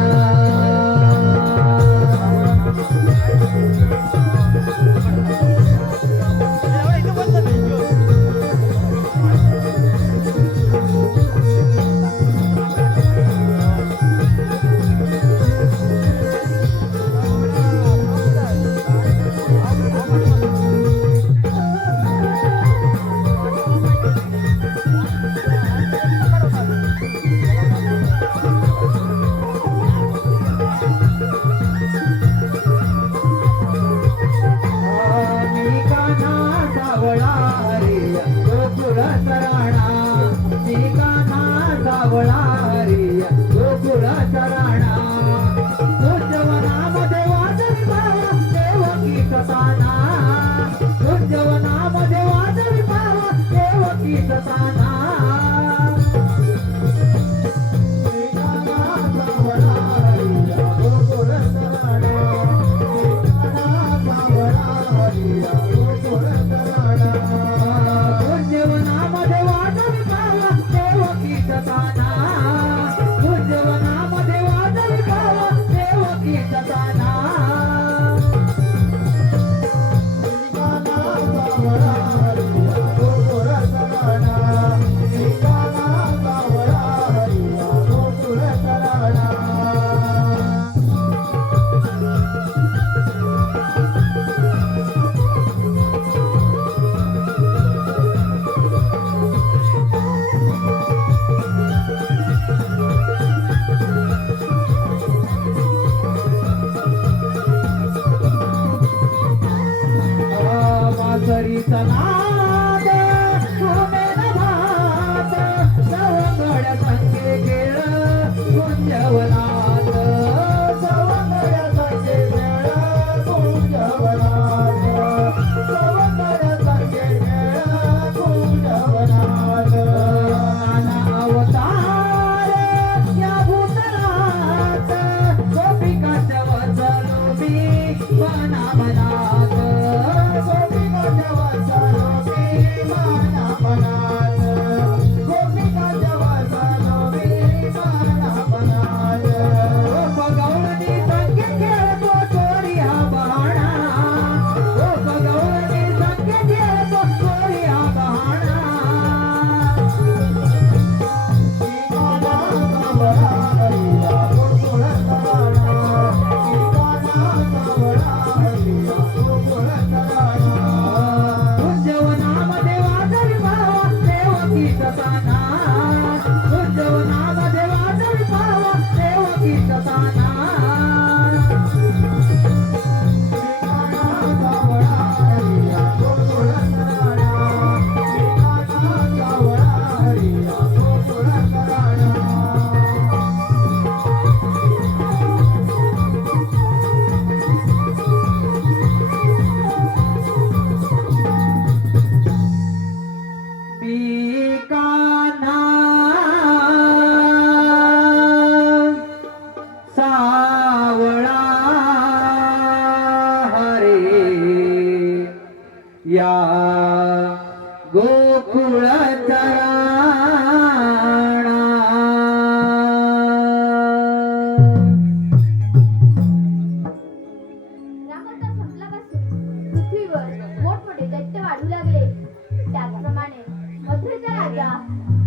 या गोकुळाचा राणा. रामाचा संपल्यापासून पृथ्वीवर मोठमोठे दैत्य वाढू लागले. त्याचप्रमाणे मथुरेचा राजा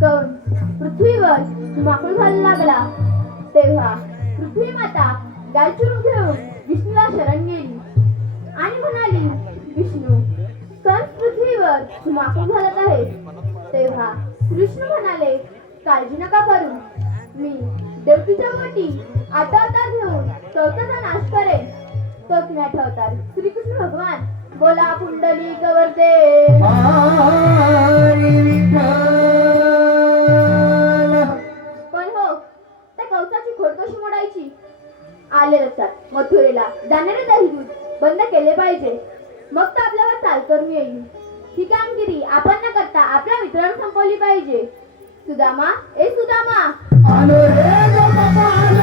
कंस पृथ्वीवर धुमाकूळ घालू लागला. तेव्हा पृथ्वी माता गाय चुरून घेऊन विष्णूला शरण गेली आणि म्हणाली, विष्णू, कंस पृथ्वीवर धुमाकूळ घालत आहे. तेव्हा कृष्ण म्हणाले, काळजी नका करू, मी देवकीच्या पोटी 8 अवतार घेऊन 14चा नाश करेन. तोच मी 8 अवतार श्रीकृष्ण भगवान. बोला पुंडलिक वरदे. हरी विठ्ठल. पण हो, त्या कवचाची खोड कशी मोडायची? आले लक्षात, मथुरेला जाणारे दहीदूत बंद केले पाहिजे. मग तर आपल्यावर चाल करून येईल. ही कामगिरी आपण न करता आपल्या मित्रांना संपवली पाहिजे. सुदामा, ए सुदामा, आलो रे गोपापा आलो.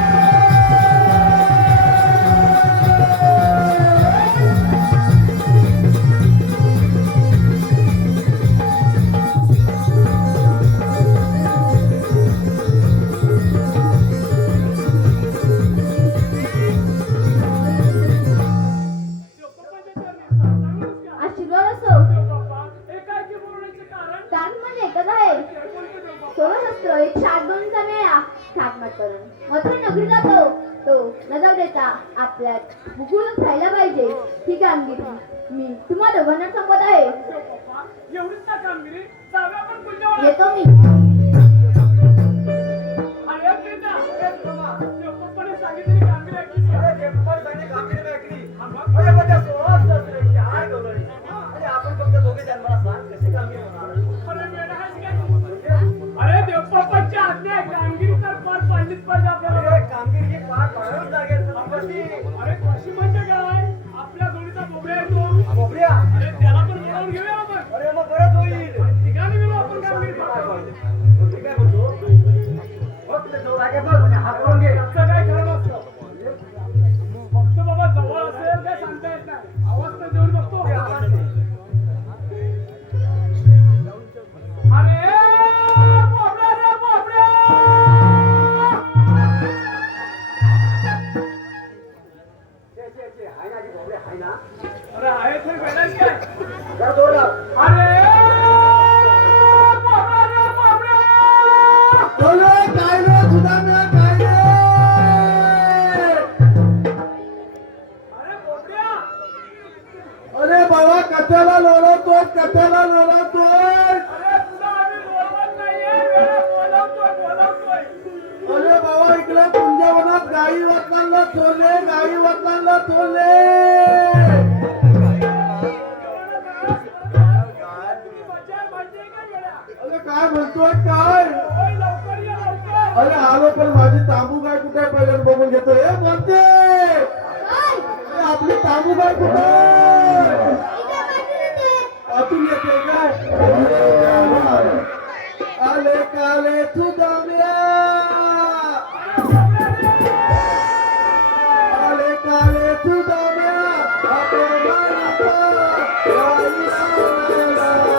गवत एक 7-2चा मेळा थाटमाट करून मथुरा नगरी जातो. तो न जाऊ देता आपल्यात बुकुळून खायला पाहिजे ही कामगिरी मी तुम्हा दोघांना सांगत आहे. एवढीच ना कामगिरी जाऊया आपण पुण्यावर. येतो मी. अरे प्रीता, अरे बाबा, ते पप्पाने सांगितलेली कामगिरी ऐकली का? अरे पप्पाने सांगितलेली कामगिरी ऐकली. अरे पण त्या 16 सासरे काय बोलले? अरे आपण फक्त दोघे जण मला सांग कशी कामगिरी होणार? अरे वेडा आहेस काय? अरे देव पप्पाच्या आज्ञा आहे, कामगिरी तर पार पडलीच पाहिजे आपल्याला. अरे कामगिरी पार पडायलाच लागेल. अरे कशी म्हणजे काय? आपल्या जोडीचा बोबड्या येतो. बोबड्या? अरे त्याला पण बोलावून घेऊया आपण. अरे मग बरंच होईल. ठिकाणी गेलो आपण कामगिरी करायला. ठीक आहे बोलतो. फक्त बाबा जवळ असेल काय सांगता येत नाही. आवाज तर देऊन बघतो. अरे बोबड्या रे बोबड्या. अरे आहे तर भेटायच काय? अरे बोबड्या रे बोबड्या. बोलो काय रे सुदाम्या काय रे? अरे बोबड्या. अरे बाबा कथ्याला लोळवतोय कथ्याला लोळवतोय. अरे तुला आम्ही बोलवत नाहीये. वेळा बोलवतोय. अरे बाबा इकडे कुंजवनात गाई वतनाला चोरले गाई वतनाला चोरले. अरे काय म्हणतोय काय? अरे आलो पण माझी तांबू गाय कुठे आहे पहिल्यांदा बघून घेतो. हे म्हणते अरे आपली तांबू गाय कुठे आहे? आतून येते काय? आले काले सुदाम्या आले काले सुदाम्या आपे मानिका गाई आणायला.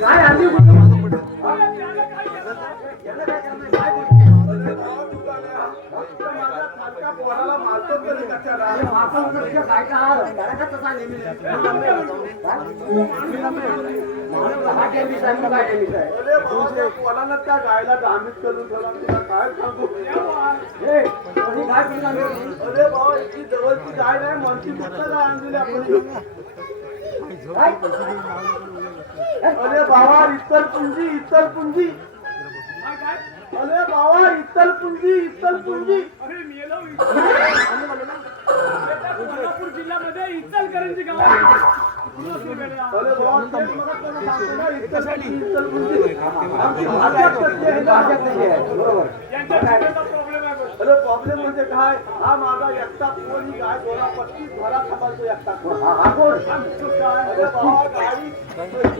काय आणली कुठं? त्या गायला डामीत करून ठेवला तुला काय सांगू काय अरे बाबा इतकी जवळची गाय नाही म्हणती कुठं गाय आणलेली आपण अरे बाबा इत्तल पुंजी अरे बाबा इत्तल पुंजी कोल्हापूर जिल्ह्यामध्ये इचलकरंजी गाव अरे बाबा तेच मला त्यांना सांगतो ना इत्तल पुंजी आमची भाषाच तशी आहे ना. यांच्या जिल्ह्याचा प्रॉब्लेम आहे बघ. अरे प्रॉब्लेम म्हणजे काय हा माझा एकटा कोण ही गाय 25 घरात सांभाळतो एकटा कोण हा कोण अरे बाबा गाडी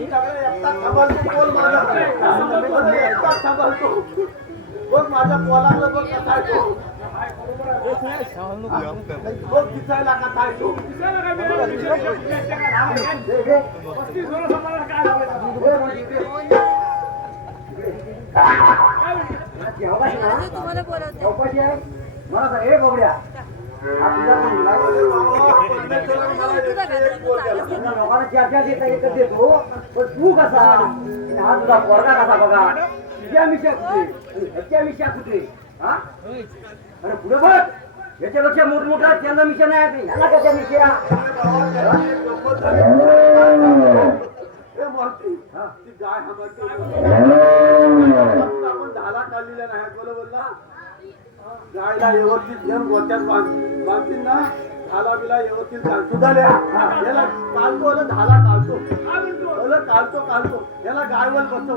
एकटा सांभाळतो कोण माझा अरे एकटा सांभाळतो बघ माझा पोलाला बघ कसा आहे तो बघ दिसायला कसा आहे तो दिसायला काय मिळालं? यांच्या काय नाव आहे? 35 वर्ष सांभाळायला काय झालं? काय म्हणते? तुम्हाला बोलवते मला सांग हे बघड्या हा तुझा मुलगा आहे. लोकांना चर्चा देता एकच देतो पण तू कसा आणि हा तुझा पोरगा कसा बघा तुझ्या मिशा कुठे ह्याच्या मिशा कुठे हा अरे पुढे बघ याच्यापेक्षा मोठमोठा त्यांना मिशा नाही याला कशा मिशा ती गाय आपण झाला काढलेल्या नाही बरोबर ना गायला व्यवस्थित घेऊन गोत्यात बांधतील ना झाला बिला व्यवस्थित घालतो झाल्या याला कालतो अरे झाला कालतो अरे कालतो याला गायवल बसव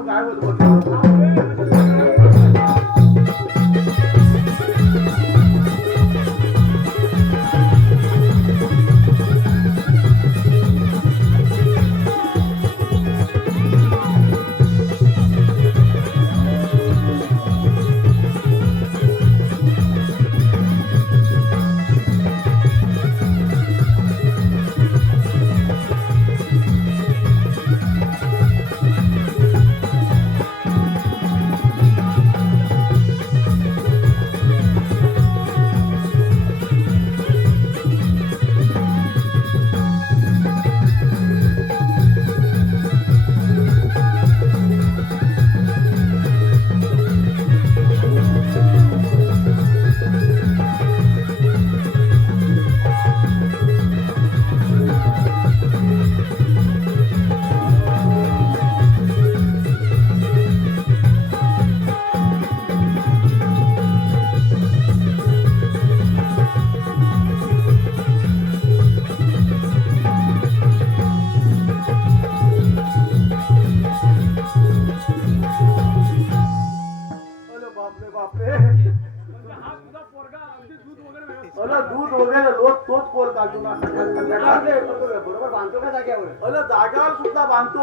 दूध वगैरे रोज तोच पोर काढतो ना बरोबर बांधतो का जाग्यावर जाग्यावर सुद्धा बांधतो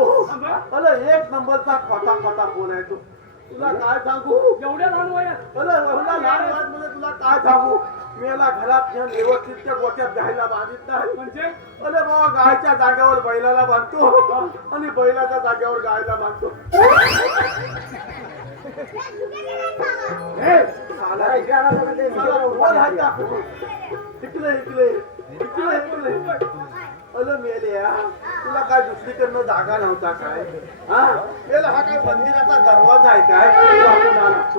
एक नंबरचा खोटा पोर आहे तो तुला काय सांगू एवढ्या लहान वयात एवढा लहान वयात मध्ये तुला काय सांगू मी याला घरात घेऊन व्यवस्थित त्या गोट्यात गायला बांधित नाही म्हणजे अरे बाबा गायच्या जाग्यावर बैलाला बांधतो आणि बैलाच्या जाग्यावर गायला बांधतो तुला काय दुसरीकडनं जागा नव्हता काय हा काय मंदिराचा दरवाजा आहे काय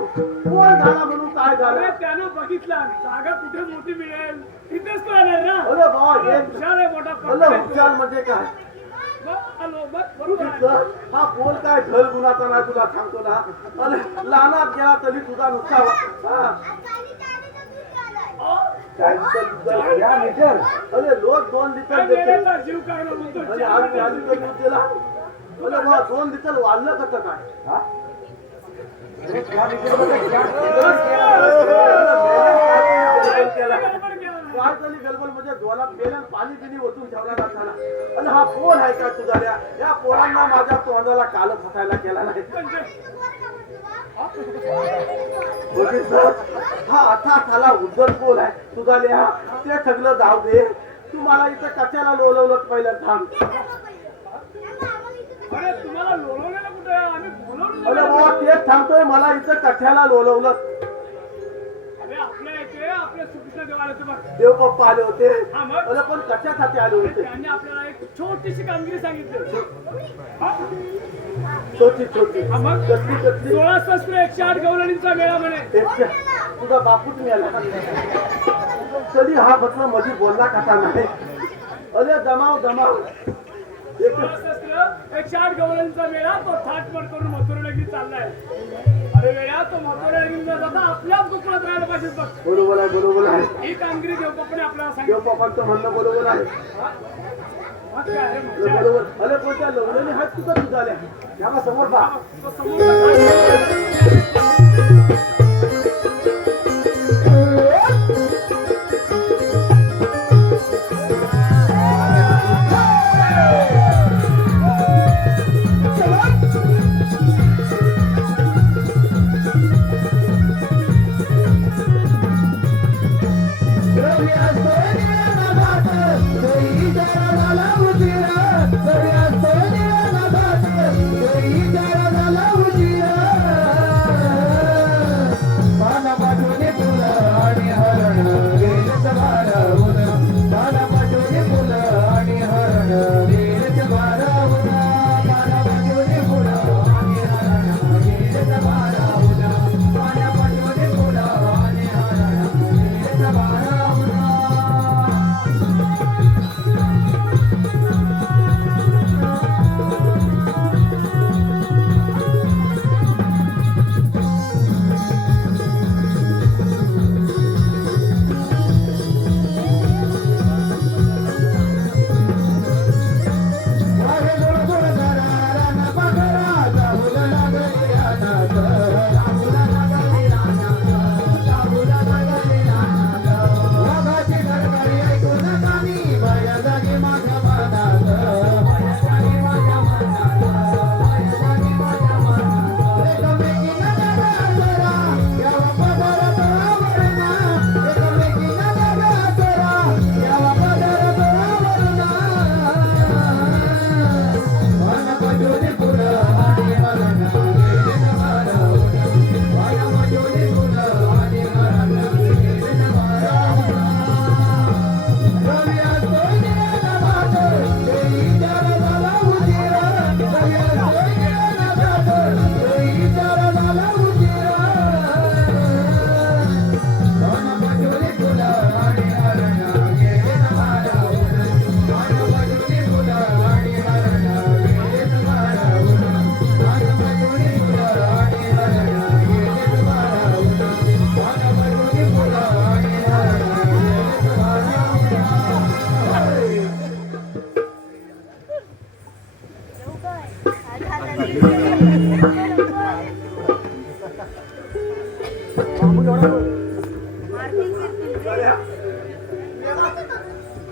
कोण झाला म्हणून काय झालं त्यानं बघितलं जागा कुठे मोठी मिळेल तिथेच तो येणार ना अरे बाबा हे हुशार आहे मोठा हुशार म्हणजे काय बरोबर हा पोल काय ढल गुणाचा नाही तुला सांगतो ना अरे लहानात गेला तरी तुझा नुसता अरे रोज 2 लिटर देते जीव काय आणि आधी दूध दिला अरे बा 2 लिटर वाढलं कसं काय काय झाली गडबड म्हणजे डोळ्यात मेल्यान पाणी पिणी ओतून ठेवला जाताना आणि हा पोल आहे का तुझा या पोरांना माझ्या तोंडाला काल फसायला केला नाही हा आता झाला उद्धर पोल आहे तुझा ते सगळं जाऊ दे तू मला इथं कशाला लोलवलं पहिलं थांब अरे बाबा तेच सांगतोय मला इथं कठ्याला लोलवलं अरे आपल्या इथे आपले सुकृष्ण देव आले होते बघ. देव पप्पा आले होते हा मग? अरे पण कशासाठी आले होते त्यांनी आपल्याला एक छोटीशी कामगिरी सांगितली. हा? छोटी छोटी हा मग? कसली कसली 16 शस्त्र 108 गवळणींचा मेळा म्हणे. एकशे तुझा बापूच मिळाला तरी हा म्हटलं मध्ये बोलला कसा नाही अरे जमाव जमाव 16 शस्त्र 108 गवळणींचा मेळा तो थाटमाट करून मथुरेला चाललाय. अरे वेळा तो मथुरेला घेऊन जाता आपल्याच दुकानात राहायला पाहिजे बघ. बरोबर आहे ही कामगिरी देवबापाने आपल्याला देव सांगितली. पप्पांचं म्हणणं बरोबर आहे हा काय आहे अरे मजा? बरोबर अरे कोणत्या लग्नाने हात तुझा तुझाल्या ह्या समोर पहा तो समोरचा थाट-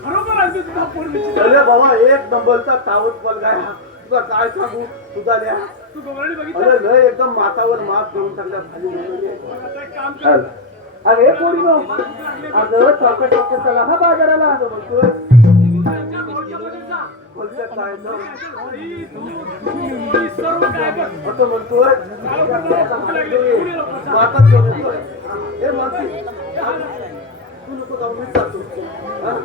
खरोखर आहे तुझा पोरगीची. अरे बाबा एक नंबरचा तावत बलगा आहे हा तुझा काय सांगू तुझा द्या तू गवळणी बघितलं? अरे लय एकदम मातावर मात घेऊन टाकल्या खाली मग आता एक काम कर. अरे पोरीनो अगं चौकट चौकट चला हा बाजाराला म्हणतोय त्यांच्या गोठ्यामध्ये जा. बोलतात काय तर. आई, तू ही सर्व काय कर. असं म्हणतोय चालू कर, भूक लागली. पुढे लोकं जा. मातात घेऊन येतोय हे म्हणते तू नको जाऊ मीच जातो हा?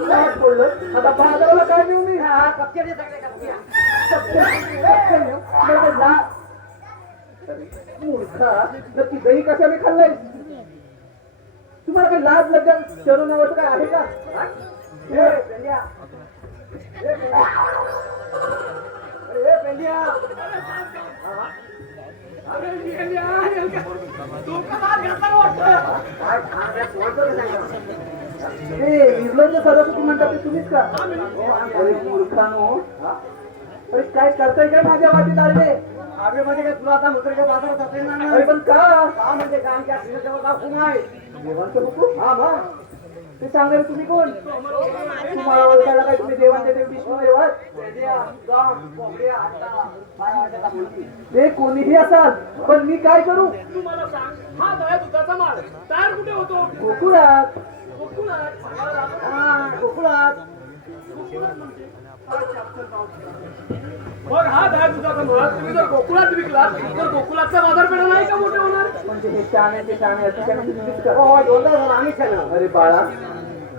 काय बोललं आता बाजाराला काय देऊ मी मूर्खा नक्की दही कशाने खाल्लंय तुम्हाला काही लाज लज्जा शरण नावाचं काय आहे का हा? ए, पेंड्या. ए, पेंड्या. ए, पेंड्या. अरे गेल्या, डोकं लाल घातलं वाटतं. काय खाण्यात बोलतो का नाही? ए, निर्लज्ज सभापती म्हणतात ते तुम्हीच का अरे मूर्खानो हा? अरे काय करताय काय माझ्या वाटीत आले आम्ही म्हणजे काय तुला आता मुद्रेच्या बाजारात असेल ना अरे पण का का म्हणजे काय आमच्या सिनेमावर दाखवून आहे देवांचं हुकूम हा मग ते सांगायला तुम्ही कोण तुम्हाला ओळखायला काय तुम्ही देवांचे देव विष्णू आहे वाट ते कोणीही असाल पण मी काय करू तू मला सांग हा दया दुधाचा माल तयार कुठे होतो गोकुळात गोकुळात. गोकुळात मग हा दया दुधाचा माल तुम्ही जर गोकुळात विकलात तर गोकुळाचा बाजारपेठा नाही का मोठे होणार म्हणजे हे शाण्याचे शाणे असं काय तुम्हीच का? हो दोनदा आम्ही छान अरे बाळा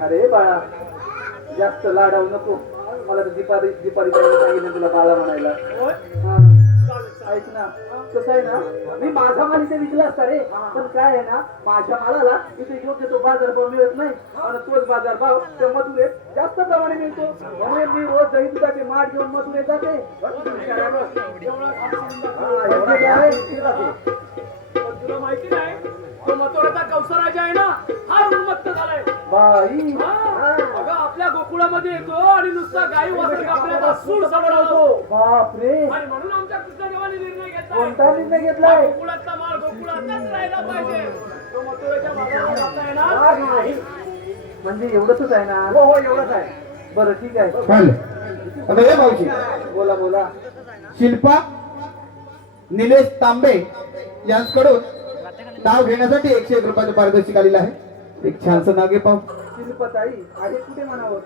अरे बाळा जास्त लाडावू नको मला तर दीपारी ताईने सांगितलं तुला बाळा म्हणायला होय? हा. चालेल, चालेल. ऐक ना कसं आहे ना मी माझा माल इथे विकला असता रे पण काय आहे ना माझ्या मालाला इथे योग्य तो बाजारभाव मिळत नाही आणि तोच बाजारभाव त्या मथुरेत जास्त प्रमाणे मिळतो म्हणून मी रोज दही दुधाचे माठ घेऊन मथुरेत जाते एवढा खाऊन जातो. हा, हे जे आहे, पण तुला माहिती नाही तो मथुरेचा कौसराजा आहे ना हा उन्मत्त झालाय बाई हा. अगं आपल्या गोकुळामध्ये येतो आणि नुसता गाई वासर कापण्याचा सूड समजवतो बापरे आणि म्हणून आमच्या कृष्णदेवाने निर्णय घेतला कोणता निर्णय घेतलाय गोकुळातला माल गोकुळातच राहायला पाहिजे तो मथुरेच्या बाजारात जाता येणार हा, नाही. म्हणजे एवढंच आहे ना हो हो एवढंच आहे बरं ठीक आहे आता हे भाऊजी बोला बोला शिल्पा निलेश तांबे यांच्याकडून नाव घेण्यासाठी 101 रुपयाचे पारितोषिक आलेलं आहे एक छानसं नाव घे पाहू शिल्पताई आहे कुठे म्हणावं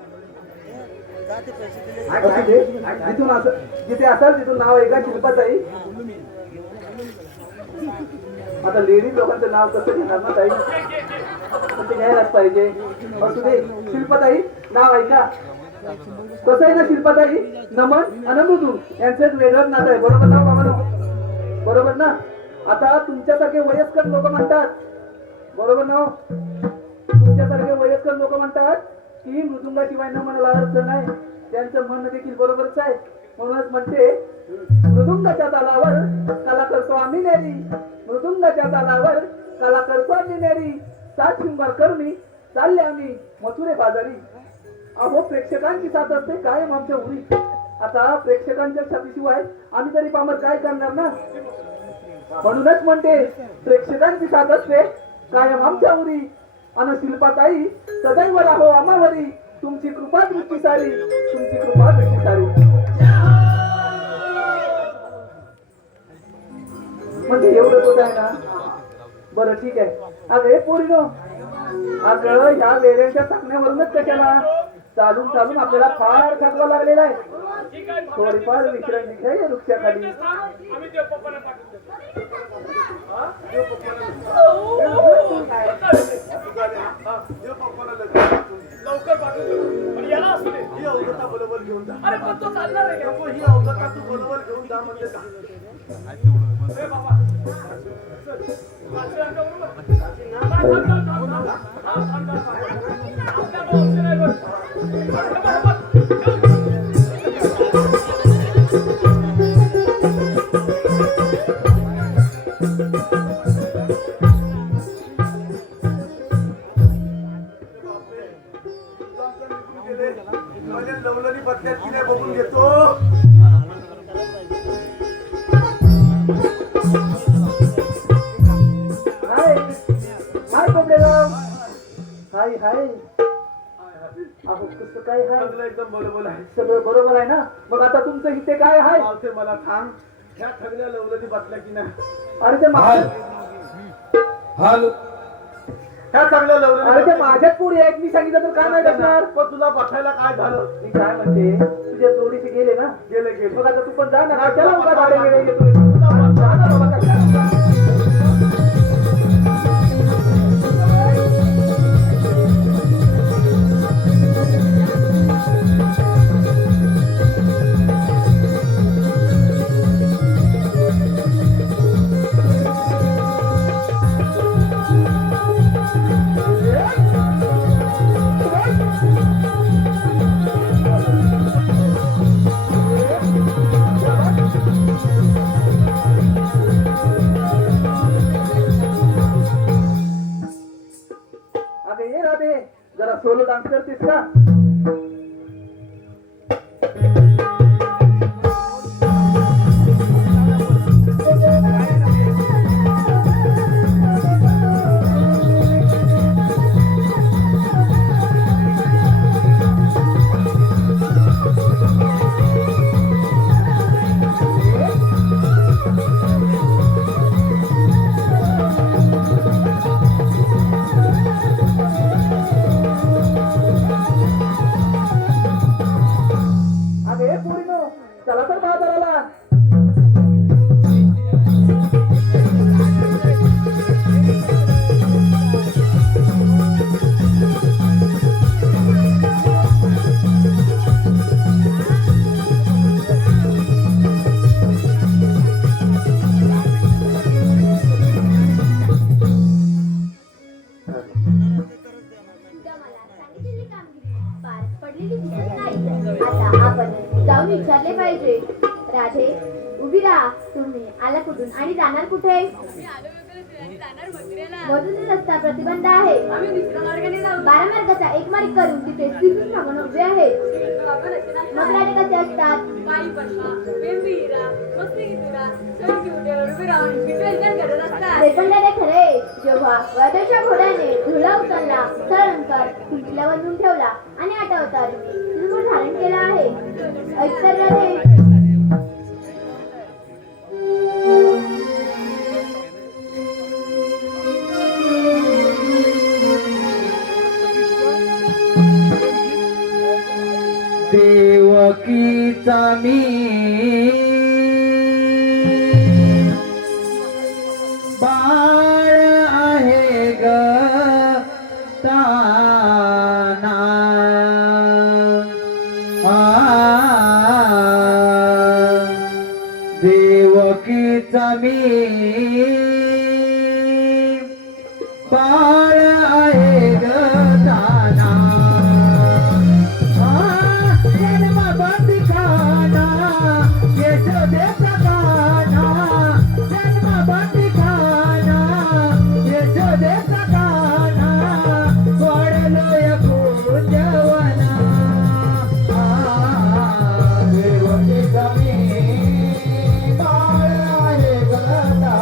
असू दे. जिथून असं जिथे असाल तिथून नाव आहे का शिल्पाताई आता लेडीज लोकांचं नाव कसं घेणार ना ताई पण ते घ्यायलाच पाहिजे असू दे शिल्पताई नाव ऐका कसं आहे ना शिल्पाताई नमन आणि मृदू यांचं एक वेगळंच नातं आहे बरोबर ना बाबा बरोबर ना आता तुमच्यासारखे वयस्कर लोक म्हणतात बरोबर ना हो? तुमच्यासारखे वयस्कर लोक म्हणतात की मृदुंगाशिवाय न म्हणायला अर्थ नाही त्यांचं म्हणणं देखील बरोबरच आहे म्हणूनच म्हणते मृदुंगाच्या तालावर कला करतो आम्ही नेरी मृदुंगाच्या तालावर कला करतो आम्ही नेरी 7 शृंगार करुणी चालले आम्ही मथुरे बाजारी अहो प्रेक्षकांची साथ असते कायम आमच्या उरी आता प्रेक्षकांच्या साथीशिवाय आम्ही तरी पामर काय करणार ना म्हणूनच म्हणते प्रेक्षकांची साथ असते कायम आमच्या उरी आणि शिल्पाताई सदैव राहो आम्हावरी तुमची कृपा दृष्टी सारी तुमची कृपा दृष्टी सारी म्हणजे एवढंच होत आहे ना बरं ठीक आहे अगं हे पोरीनो अगं ह्या वेळेच्या टाकण्यावरूनच कशाला चालून चालून आपल्याला फार थकवा लागलेला आहे ठीक आहे थोडीफार विश्रांती घ्या या वृक्षाखाली आम्ही देव पप्पाला पाठवतो हा? देव पप्पाला लवकर पाठवतो पण याला असू दे बरोबर घेऊन जा अरे पण तो चालणार आहे का? ही अवघता तू बरोबर घेऊन जा म्हणजे ए बाबा चल. कात्री अंगावरून बघ. थांब, थांब, थांब, थांब, थांब. थांब, थांब, थांब, थांब. आपल्याला option आहे बघ. बघ, बघ, बघ. लवलनी पत्त्यात की नाही बघून घेतो हाय हाय कोपडेराव हाय हाय अहो कसं काय हाय सगळं एकदम बरोबर आहे सगळं बरोबर आहे ना मग आता तुमचं इथे काय आहे मावसे मला सांग ह्या सगळ्या लवलनी बसल्या की नाही अरे ते माझ्या ह्या सगळ्या अरे ते लवलनी माझ्याच पुढे आहेत मी सांगितलं तर काय नाही करणार पण तुला बसायला काय झालं मी काय म्हणते तुझ्या जोडीचे गेले ना गेले गेले मग आता तू पण जा ना नाही, कशाला उगा तुला दाढे बसायला वेळे येतोय? जा ना बाबा, कशाला? पण म्हाताराला. तुझ्या मला सांगितलेली कामगिरी पार पडलेली दिसत नाही. आता आपण जाऊन विचारले पाहिजे. राधे, उभी राहा. तुम्ही आला कुठून आणि जाणार कुठे? मधून रस्ता प्रतिबंध आहे. 12 मार्गाचा एक मार्ग करून तिथे श्रीकृष्ण भगवान उभे आहेत. मग राधे कसे असतात? ते पण दादा खरे. जेव्हा वादळच्या घोड्याने झुला उचलला, स्थळांकर तुमच्या बांधून ठेवला आणि आठवतार त्रिशूळ धारण केला आहे. ऐकतर राधे. देवकीचा मी बाळ आहे ग ताना. देवकीचा मी बाळ आहे ग ताना. जन्म बंदिखाना यशोदेचा गाना. जन्म बंदिखाना यशोदेचा गाना. सोडलोय कुंजवना. देवकीचा मी बाळ आहे ग ताना.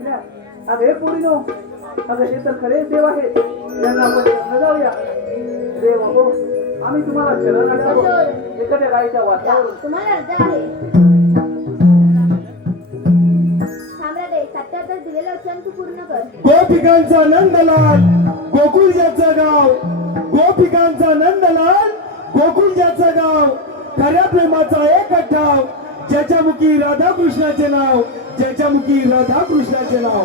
ऐकल्या अगं हे पुढे नो अगं हे तर खरे देव आहेत त्यांना आपण घेऊन जाऊया देव हो आम्ही तुम्हाला शरण आलो आहोत. एखाद्या गायीच्या वातावरण तुम्हाला अर्ज आहे सम्राटे सत्याहत्तर दिलेलं वचन तू पूर्ण कर. गोपिकांचा नंदलाल गोकुळ ज्याचं गाव गोपिकांचा नंदलाल गोकुळ ज्याचं गाव खऱ्या प्रेमाचा एक ठाव ज्याच्या मुखी राधा कृष्णाचे नाव ज्याच्या मुखी राधा कृष्णाचे नाव